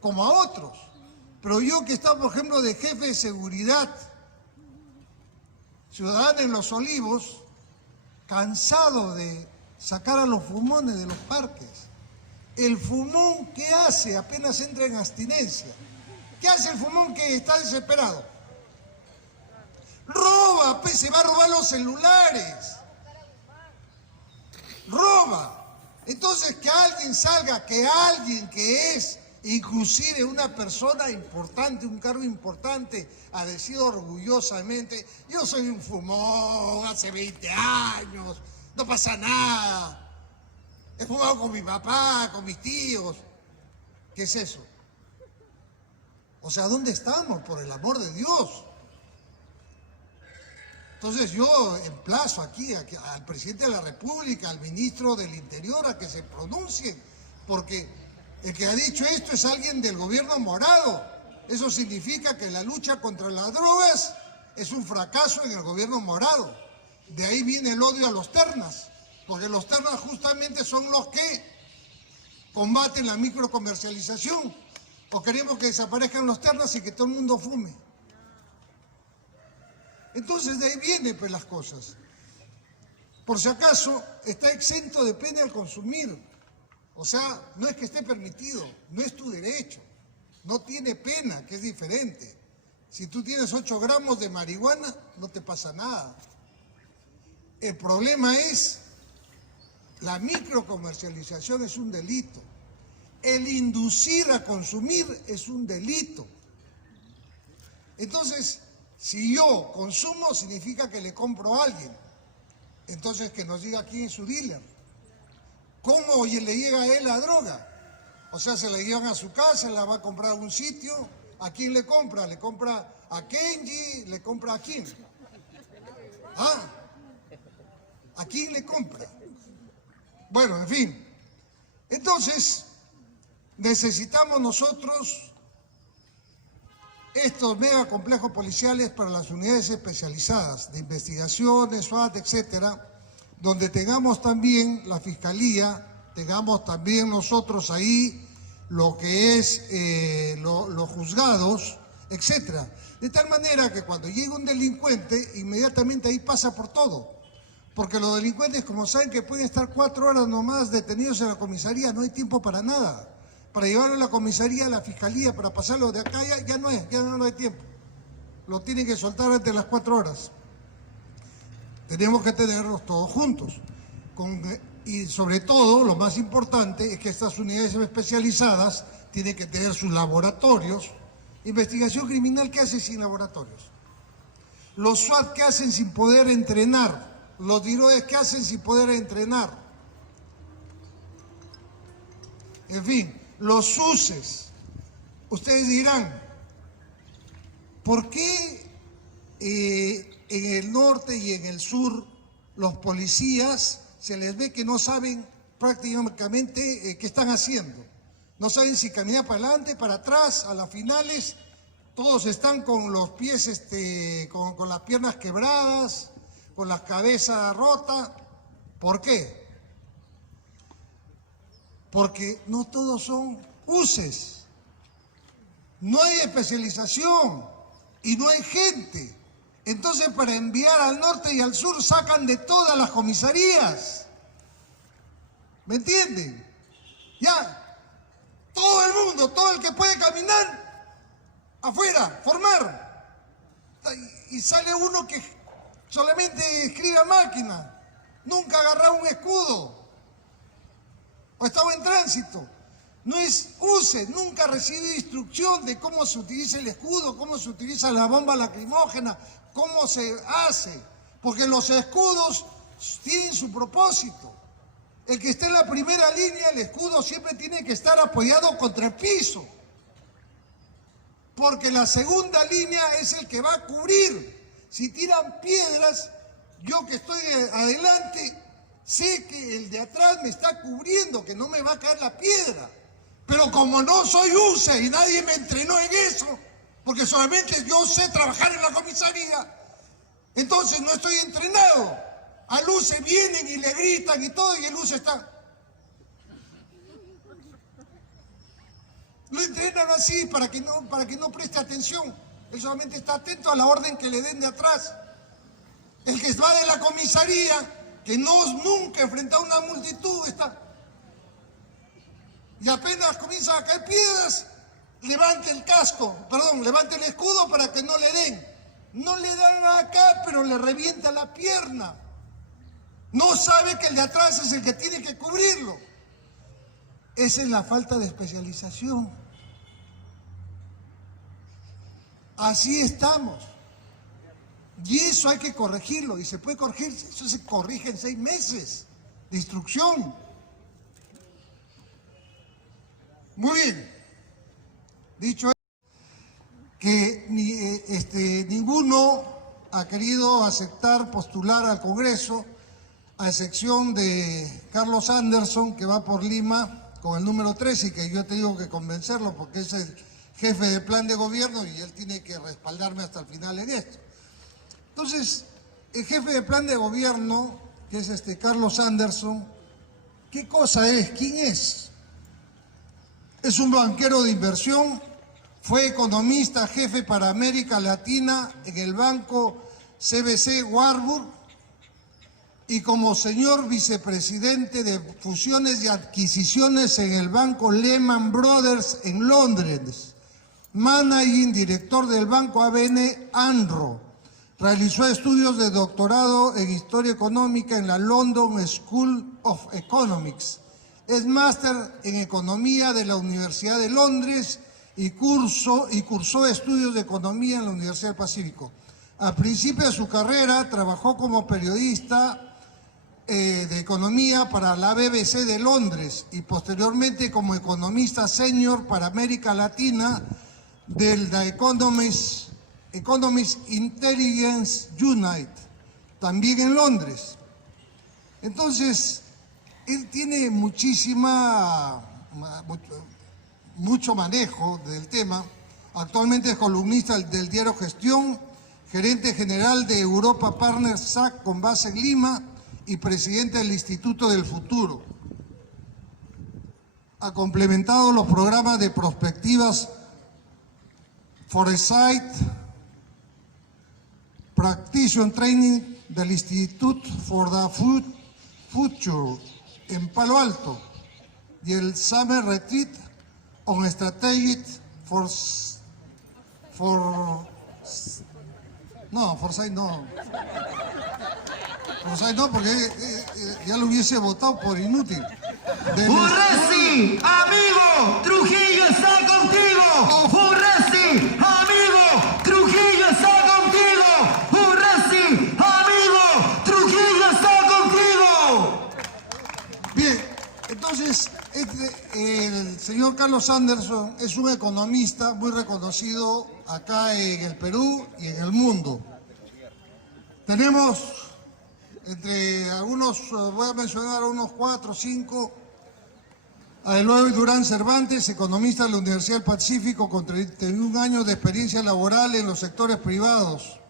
como a otros. Pero yo que estaba, por ejemplo, de jefe de seguridad ciudadana en Los Olivos, cansado de sacar a los fumones de los parques. El fumón, ¿qué hace? Apenas entra en abstinencia. ¿Qué hace el fumón que está desesperado? Roba, pues se va a robar los celulares. Roba. Entonces que alguien salga, que alguien que es inclusive una persona importante, un cargo importante, ha decidido orgullosamente, yo soy un fumón hace 20 años, no pasa nada. He fumado con mi papá, con mis tíos. ¿Qué es eso? O sea, ¿dónde estamos? Por el amor de Dios. Entonces yo emplazo aquí al presidente de la República, al ministro del Interior, a que se pronuncien, porque el que ha dicho esto es alguien del gobierno morado. Eso significa que la lucha contra las drogas es un fracaso en el gobierno morado. De ahí viene el odio a los ternas, porque los ternas justamente son los que combaten la microcomercialización. O queremos que desaparezcan los ternas y que todo el mundo fume. Entonces de ahí vienen pues las cosas. Por si acaso, está exento de pena al consumir. O sea, no es que esté permitido, no es tu derecho. No tiene pena, que es diferente. Si tú tienes 8 gramos de marihuana, no te pasa nada. El problema es, la microcomercialización es un delito. El inducir a consumir es un delito. Entonces, si yo consumo, significa que le compro a alguien. Entonces, que nos diga quién es su dealer. ¿Cómo le llega a él la droga? O sea, se la llevan a su casa, la va a comprar a algún sitio. ¿A quién le compra? ¿Le compra a Kenji? ¿Le compra a quién? ¿Ah? ¿A quién le compra? Bueno, en fin. Entonces, necesitamos nosotros estos mega complejos policiales para las unidades especializadas de investigaciones, SWAT, etcétera, donde tengamos también la Fiscalía, tengamos también nosotros ahí lo que es los juzgados, etcétera. De tal manera que cuando llega un delincuente, inmediatamente ahí pasa por todo. Porque los delincuentes, como saben que pueden estar 4 horas nomás detenidos en la comisaría, no hay tiempo para nada. Para llevarlo a la comisaría, a la Fiscalía, para pasarlo de acá, ya no hay tiempo. Lo tienen que soltar antes de las 4 horas. Tenemos que tenerlos todos juntos. Y sobre todo, lo más importante es que estas unidades especializadas tienen que tener sus laboratorios. Investigación criminal, ¿qué hace sin laboratorios? Los SWAT, ¿qué hacen sin poder entrenar? Los DIROES, ¿qué hacen sin poder entrenar? En fin, los SUSES. Ustedes dirán, ¿por qué en el norte y en el sur los policías se les ve que no saben prácticamente qué están haciendo? No saben si caminar para adelante, para atrás, a las finales. Todos están con los pies, con las piernas quebradas, con la cabeza rota. ¿Por qué? Porque no todos son UCES. No hay especialización y no hay gente. Entonces, para enviar al norte y al sur sacan de todas las comisarías. ¿Me entienden? Ya. Todo el mundo, todo el que puede caminar, afuera, formar. Y sale uno que solamente escribe a máquina, nunca agarraba un escudo, o estaba en tránsito. No es UCE, nunca recibe instrucción de cómo se utiliza el escudo, cómo se utiliza la bomba lacrimógena, cómo se hace, porque los escudos tienen su propósito. El que está en la primera línea, el escudo siempre tiene que estar apoyado contra el piso, porque la segunda línea es el que va a cubrir. Si tiran piedras, yo que estoy adelante, sé que el de atrás me está cubriendo, que no me va a caer la piedra. Pero como no soy UCE y nadie me entrenó en eso, porque solamente yo sé trabajar en la comisaría, entonces no estoy entrenado. Al UCE vienen y le gritan y todo, y el UCE está... Lo entrenan así para que no preste atención. Él solamente está atento a la orden que le den de atrás. El que va de la comisaría, que nunca ha enfrentado una multitud, está... Y apenas comienzan a caer piedras, levante el casco, levante el escudo para que no le den. No le dan acá, pero le revienta la pierna. No sabe que el de atrás es el que tiene que cubrirlo. Esa es la falta de especialización. Así estamos. Y eso hay que corregirlo. Y se puede corregir, eso se corrige en 6 meses de instrucción. Muy bien. Dicho que ninguno ha querido aceptar postular al Congreso, a excepción de Carlos Anderson, que va por Lima con el número 3 y que yo te digo que convencerlo porque es el jefe de plan de gobierno y él tiene que respaldarme hasta el final en esto. Entonces, el jefe de plan de gobierno, que es Carlos Anderson, ¿qué cosa es? ¿Quién es? Es un banquero de inversión, fue economista jefe para América Latina en el banco CBC Warburg y como señor vicepresidente de fusiones y adquisiciones en el banco Lehman Brothers en Londres, managing director del banco ABN AMRO. Realizó estudios de doctorado en Historia Económica en la London School of Economics. Es máster en Economía de la Universidad de Londres y cursó estudios de Economía en la Universidad del Pacífico. Al principio de su carrera trabajó como periodista de Economía para la BBC de Londres y posteriormente como economista senior para América Latina del The Economist Intelligence Unit, también en Londres. Entonces, él tiene mucho manejo del tema. Actualmente es columnista del diario Gestión, gerente general de Europa Partners SAC con base en Lima y presidente del Instituto del Futuro. Ha complementado los programas de prospectivas Foresight, Practitioner Training del Institute for the Future en Palo Alto y el Summer Retreat on Strategic Foresight no, porque ya lo hubiese votado por inútil. ¡Urresti, amigo! ¡Trujillo está contigo! ¡Urresti, amigo! ¡Trujillo está contigo! ¡Urresti, amigo! ¡Trujillo está contigo! Bien, entonces el señor Carlos Anderson es un economista muy reconocido acá en el Perú y en el mundo. Tenemos entre algunos, voy a mencionar a unos 4 o 5, a Eloy Durán Cervantes, economista de la Universidad del Pacífico con 31 años de experiencia laboral en los sectores privados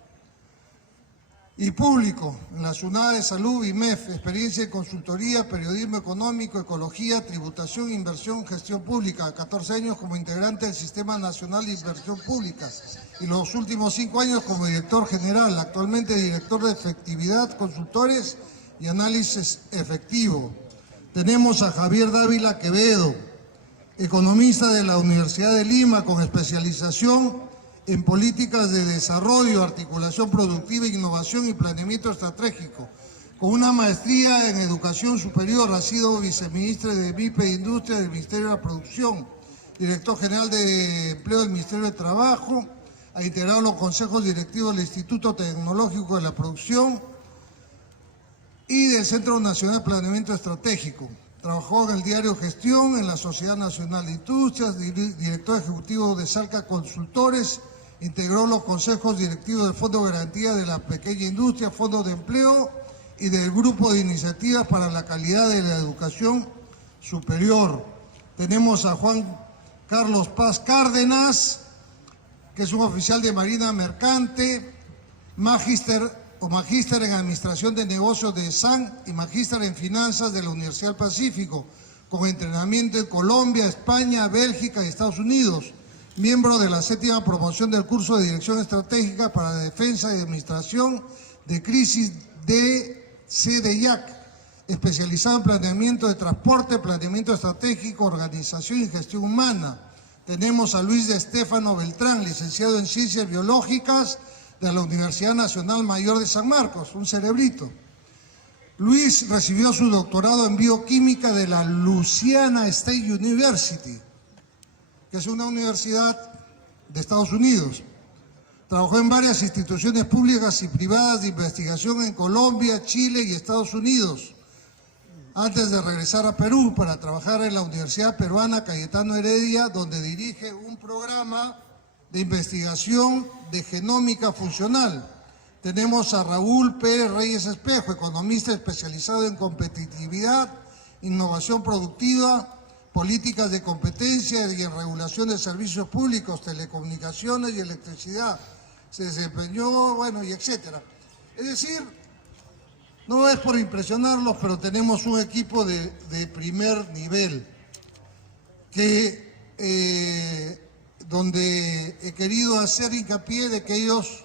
y público, en la SUNAT de Salud y MEF, experiencia en consultoría, periodismo económico, ecología, tributación, inversión, gestión pública, 14 años como integrante del Sistema Nacional de Inversión Pública y los últimos 5 años como director general, actualmente director de efectividad, consultores y análisis efectivo. Tenemos a Javier Dávila Quevedo, economista de la Universidad de Lima con especialización en políticas de desarrollo, articulación productiva, innovación y planeamiento estratégico, con una maestría en educación superior. Ha sido viceministra de MIPE e Industria del Ministerio de la Producción, director general de Empleo del Ministerio de Trabajo. Ha integrado los consejos directivos del Instituto Tecnológico de la Producción y del Centro Nacional de Planeamiento Estratégico. Trabajó en el diario Gestión, en la Sociedad Nacional de Industrias, director ejecutivo de Salca Consultores, integró los consejos directivos del Fondo de Garantía de la Pequeña Industria, Fondo de Empleo y del Grupo de Iniciativas para la Calidad de la Educación Superior. Tenemos a Juan Carlos Paz Cárdenas, que es un oficial de Marina Mercante, magíster en Administración de Negocios de SAN y magíster en Finanzas de la Universidad del Pacífico, con entrenamiento en Colombia, España, Bélgica y Estados Unidos. Miembro de la 7ª promoción del curso de Dirección Estratégica para la Defensa y Administración de Crisis de CDIAC, especializado en planeamiento de transporte, planeamiento estratégico, organización y gestión humana. Tenemos a Luis de Estéfano Beltrán, licenciado en Ciencias Biológicas de la Universidad Nacional Mayor de San Marcos, un cerebrito. Luis recibió su doctorado en bioquímica de la Louisiana State University, que es una universidad de Estados Unidos. Trabajó en varias instituciones públicas y privadas de investigación en Colombia, Chile y Estados Unidos, antes de regresar a Perú para trabajar en la Universidad Peruana Cayetano Heredia, donde dirige un programa de investigación de genómica funcional. Tenemos a Raúl Pérez Reyes Espejo, economista especializado en competitividad, innovación productiva, políticas de competencia y en regulación de servicios públicos, telecomunicaciones y electricidad. Se desempeñó, bueno, y etcétera. Es decir, no es por impresionarlos, pero tenemos un equipo de primer nivel que donde he querido hacer hincapié de que ellos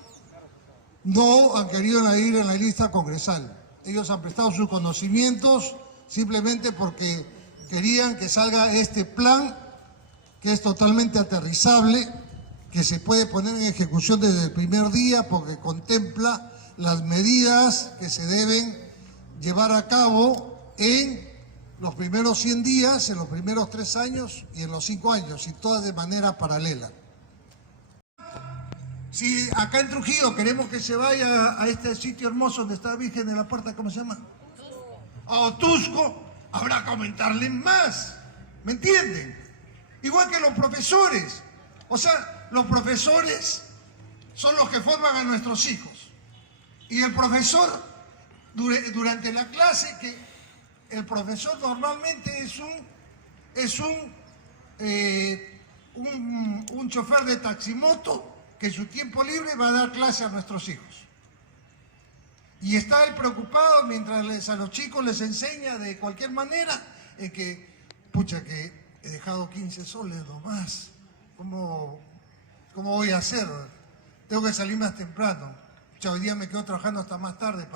no han querido ir en la lista congresal. Ellos han prestado sus conocimientos simplemente porque querían que salga este plan, que es totalmente aterrizable, que se puede poner en ejecución desde el primer día porque contempla las medidas que se deben llevar a cabo en los primeros 100 días, en los primeros 3 años y en los 5 años, y todas de manera paralela. Si acá en Trujillo queremos que se vaya a este sitio hermoso donde está Virgen de la Puerta, ¿cómo se llama? A Otusco, habrá que aumentarle más, ¿me entienden? Igual que los profesores, o sea, los profesores son los que forman a nuestros hijos. Y el profesor, durante la clase, que el profesor normalmente es un chofer de taximoto que en su tiempo libre va a dar clase a nuestros hijos. Y está él preocupado mientras a los chicos les enseña de cualquier manera en que, pucha, que he dejado 15 soles nomás, ¿cómo voy a hacer? Tengo que salir más temprano. Pucha, hoy día me quedo trabajando hasta más tarde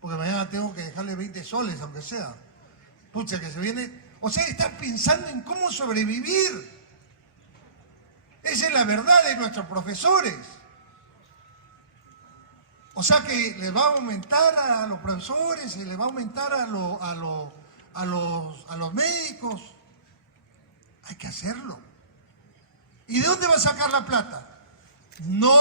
porque mañana tengo que dejarle 20 soles, aunque sea. Pucha, que se viene. O sea, están pensando en cómo sobrevivir. Esa es la verdad de nuestros profesores. O sea que les va a aumentar a los profesores, y les va a aumentar a los médicos. Hay que hacerlo. ¿Y de dónde va a sacar la plata? No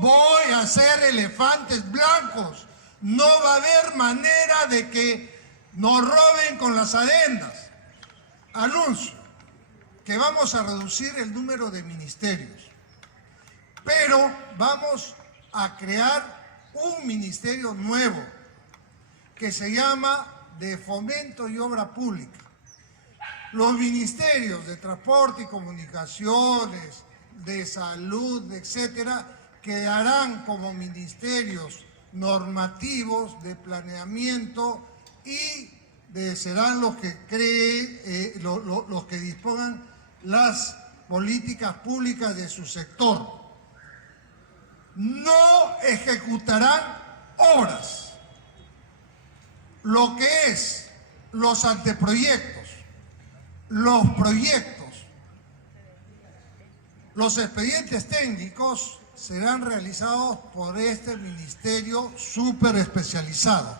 voy a hacer elefantes blancos. No va a haber manera de que nos roben con las adendas. Anuncio que vamos a reducir el número de ministerios, pero vamos a crear un ministerio nuevo que se llama de Fomento y Obra Pública. Los ministerios de Transporte y Comunicaciones, de Salud, etcétera, quedarán como ministerios normativos de planeamiento y serán los que los que dispongan las políticas públicas de su sector. No ejecutarán obras. Lo que es los anteproyectos, los proyectos, los expedientes técnicos serán realizados por este ministerio súper especializado.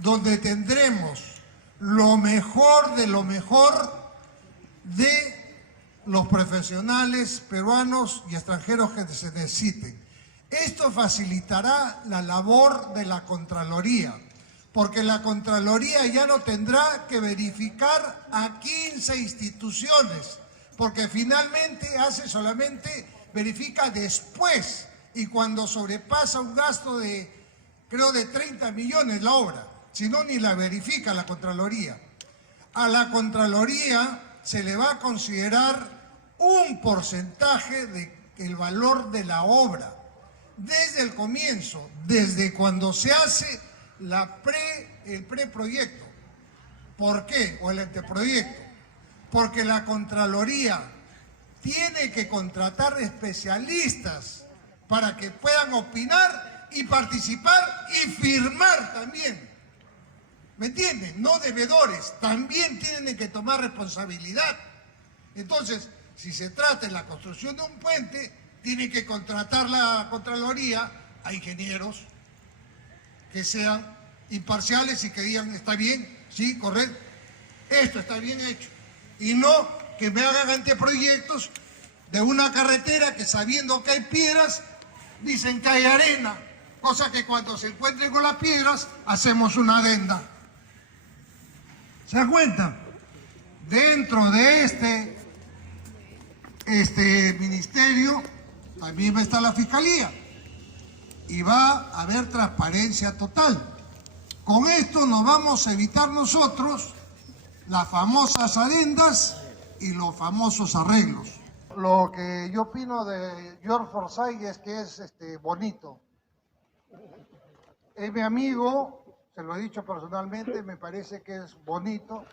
donde tendremos lo mejor de los profesionales peruanos y extranjeros que se necesiten. Esto facilitará la labor de la Contraloría, porque la Contraloría ya no tendrá que verificar a 15 instituciones, porque finalmente verifica después, y cuando sobrepasa un gasto de, creo, de 30 millones la obra, si no, ni la verifica la Contraloría. A la Contraloría se le va a considerar un porcentaje del valor de la obra, desde el comienzo, desde cuando se hace el preproyecto. ¿Por qué? O el anteproyecto. Porque la Contraloría tiene que contratar especialistas para que puedan opinar y participar y firmar también. ¿Me entienden? No devedores, también tienen que tomar responsabilidad. Entonces, si se trata de la construcción de un puente, tiene que contratar la Contraloría a ingenieros que sean imparciales y que digan, está bien, sí, correcto, esto está bien hecho. Y no que me hagan anteproyectos de una carretera que, sabiendo que hay piedras, dicen que hay arena, cosa que cuando se encuentren con las piedras hacemos una adenda. ¿Se dan cuenta? Dentro de este ministerio también va a estar la Fiscalía y va a haber transparencia total. Con esto nos vamos a evitar nosotros las famosas adendas y los famosos arreglos. Lo que yo opino de George Forsyth es que es bonito. Es mi amigo, se lo he dicho personalmente, me parece que es bonito.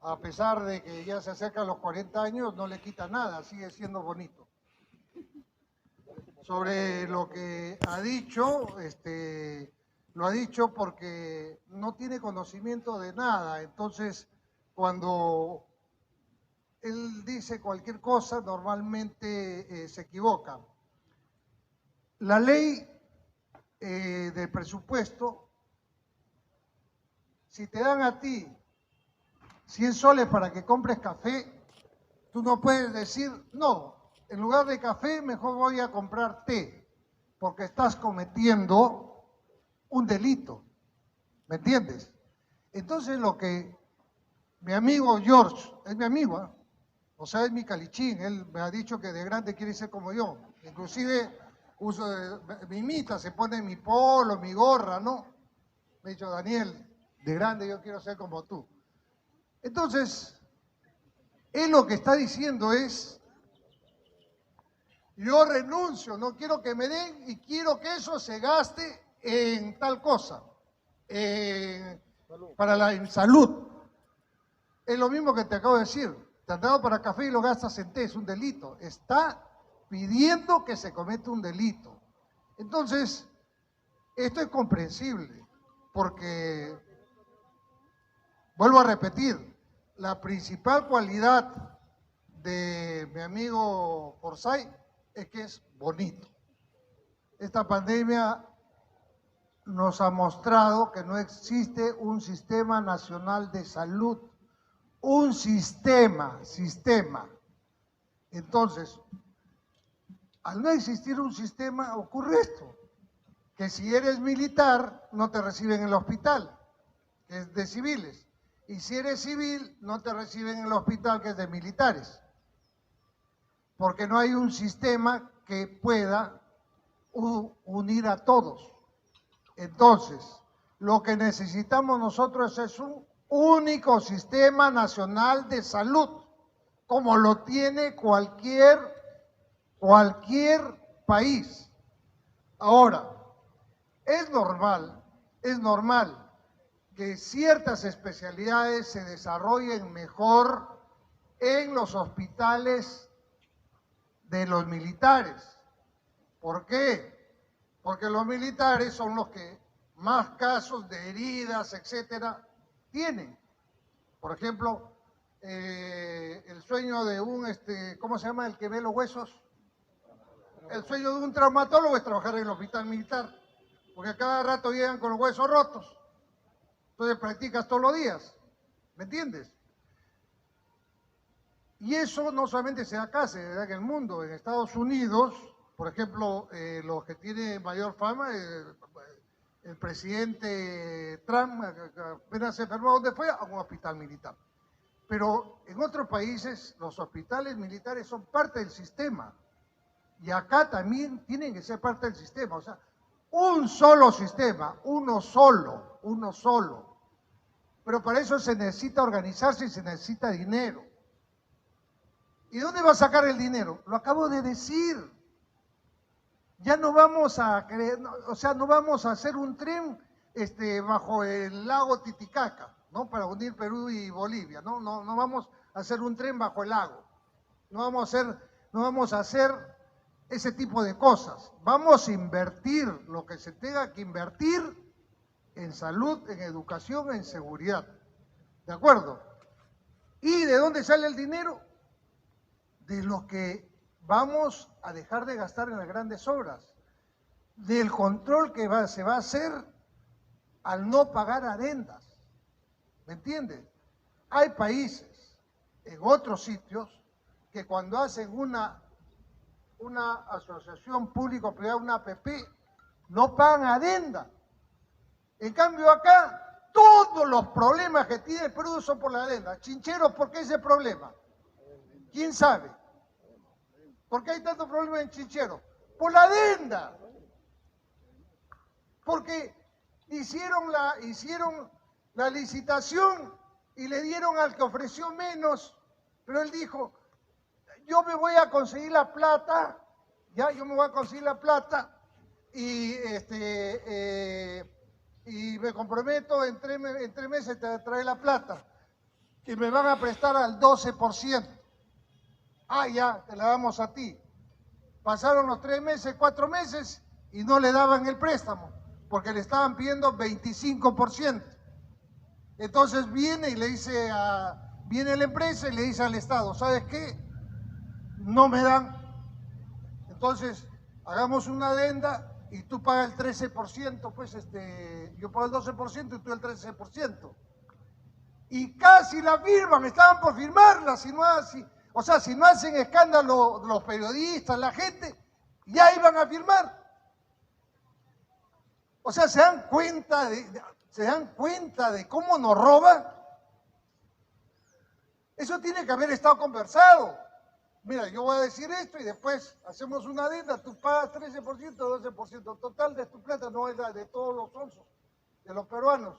A pesar de que ya se acerca a los 40 años, no le quita nada, sigue siendo bonito. Sobre lo que ha dicho, lo ha dicho porque no tiene conocimiento de nada. Entonces, cuando él dice cualquier cosa, normalmente se equivoca. La ley de presupuesto, si te dan a ti 100 soles para que compres café, tú no puedes decir, no, en lugar de café mejor voy a comprar té, porque estás cometiendo un delito, ¿me entiendes? Entonces lo que mi amigo George, es mi amigo, ¿eh? O sea, es mi calichín, él me ha dicho que de grande quiere ser como yo, inclusive me imita, se pone mi polo, mi gorra, ¿no? Me ha dicho, Daniel, de grande yo quiero ser como tú. Entonces, él lo que está diciendo es, yo renuncio, no quiero que me den y quiero que eso se gaste en tal cosa, en salud. Es lo mismo que te acabo de decir, te han dado para café y lo gastas en té, es un delito. Está pidiendo que se cometa un delito. Entonces, esto es comprensible, porque, vuelvo a repetir, la principal cualidad de mi amigo Forsyth es que es bonito. Esta pandemia nos ha mostrado que no existe un sistema nacional de salud, un sistema. Entonces, al no existir un sistema, ocurre esto, que si eres militar no te reciben en el hospital, que es de civiles. Y si eres civil, no te reciben en el hospital, que es de militares. Porque no hay un sistema que pueda unir a todos. Entonces, lo que necesitamos nosotros es un único sistema nacional de salud, como lo tiene cualquier país. Ahora, es normal que ciertas especialidades se desarrollen mejor en los hospitales de los militares. ¿Por qué? Porque los militares son los que más casos de heridas, etcétera, tienen. Por ejemplo, el sueño de un, ¿cómo se llama el que ve los huesos? El sueño de un traumatólogo es trabajar en el hospital militar, porque a cada rato llegan con los huesos rotos. Entonces practicas todos los días, ¿me entiendes? Y eso no solamente se da acá, se da en el mundo. En Estados Unidos, por ejemplo, los que tienen mayor fama, el presidente Trump apenas se enfermó, ¿dónde fue? A un hospital militar. Pero en otros países los hospitales militares son parte del sistema. Y acá también tienen que ser parte del sistema. O sea, un solo sistema, uno solo. Pero para eso se necesita organizarse y se necesita dinero. ¿Y dónde va a sacar el dinero? Lo acabo de decir. Ya no vamos a creer, o sea, no vamos a hacer un tren bajo el lago Titicaca, ¿no? Para unir Perú y Bolivia, ¿no? No vamos a hacer un tren bajo el lago. No vamos a hacer ese tipo de cosas. Vamos a invertir lo que se tenga que invertir en salud, en educación, en seguridad. ¿De acuerdo? ¿Y de dónde sale el dinero? De lo que vamos a dejar de gastar en las grandes obras, del control que se va a hacer al no pagar adendas. ¿Me entiendes? Hay países en otros sitios que cuando hacen una asociación público-privada, una APP, no pagan adenda. En cambio acá, todos los problemas que tiene el Perú son por la adenda. Chincheros, ¿por qué ese problema? ¿Quién sabe? ¿Por qué hay tantos problemas en Chincheros? Por la adenda. Porque hicieron la licitación y le dieron al que ofreció menos, pero él dijo, yo me voy a conseguir la plata, yo me voy a conseguir la plata y me comprometo en tres meses te traer la plata y me van a prestar al 12%. Ah, ya, te la damos a ti. Pasaron los 3 meses, 4 meses y no le daban el préstamo porque le estaban pidiendo 25%. Entonces viene y le dice viene la empresa y le dice al Estado, ¿sabes qué? No me dan. Entonces, hagamos una adenda y tú pagas el 13%, pues yo pago el 12% y tú el 13%. Y casi la firman, estaban por firmarla, si no hacen escándalo los periodistas, la gente, ya iban a firmar. O sea, ¿se dan cuenta de cómo nos roban? Eso tiene que haber estado conversado. Mira, yo voy a decir esto y después hacemos una adenda, tú pagas 13%, 12%, total de tu plata, no es la de todos los onzos, de los peruanos.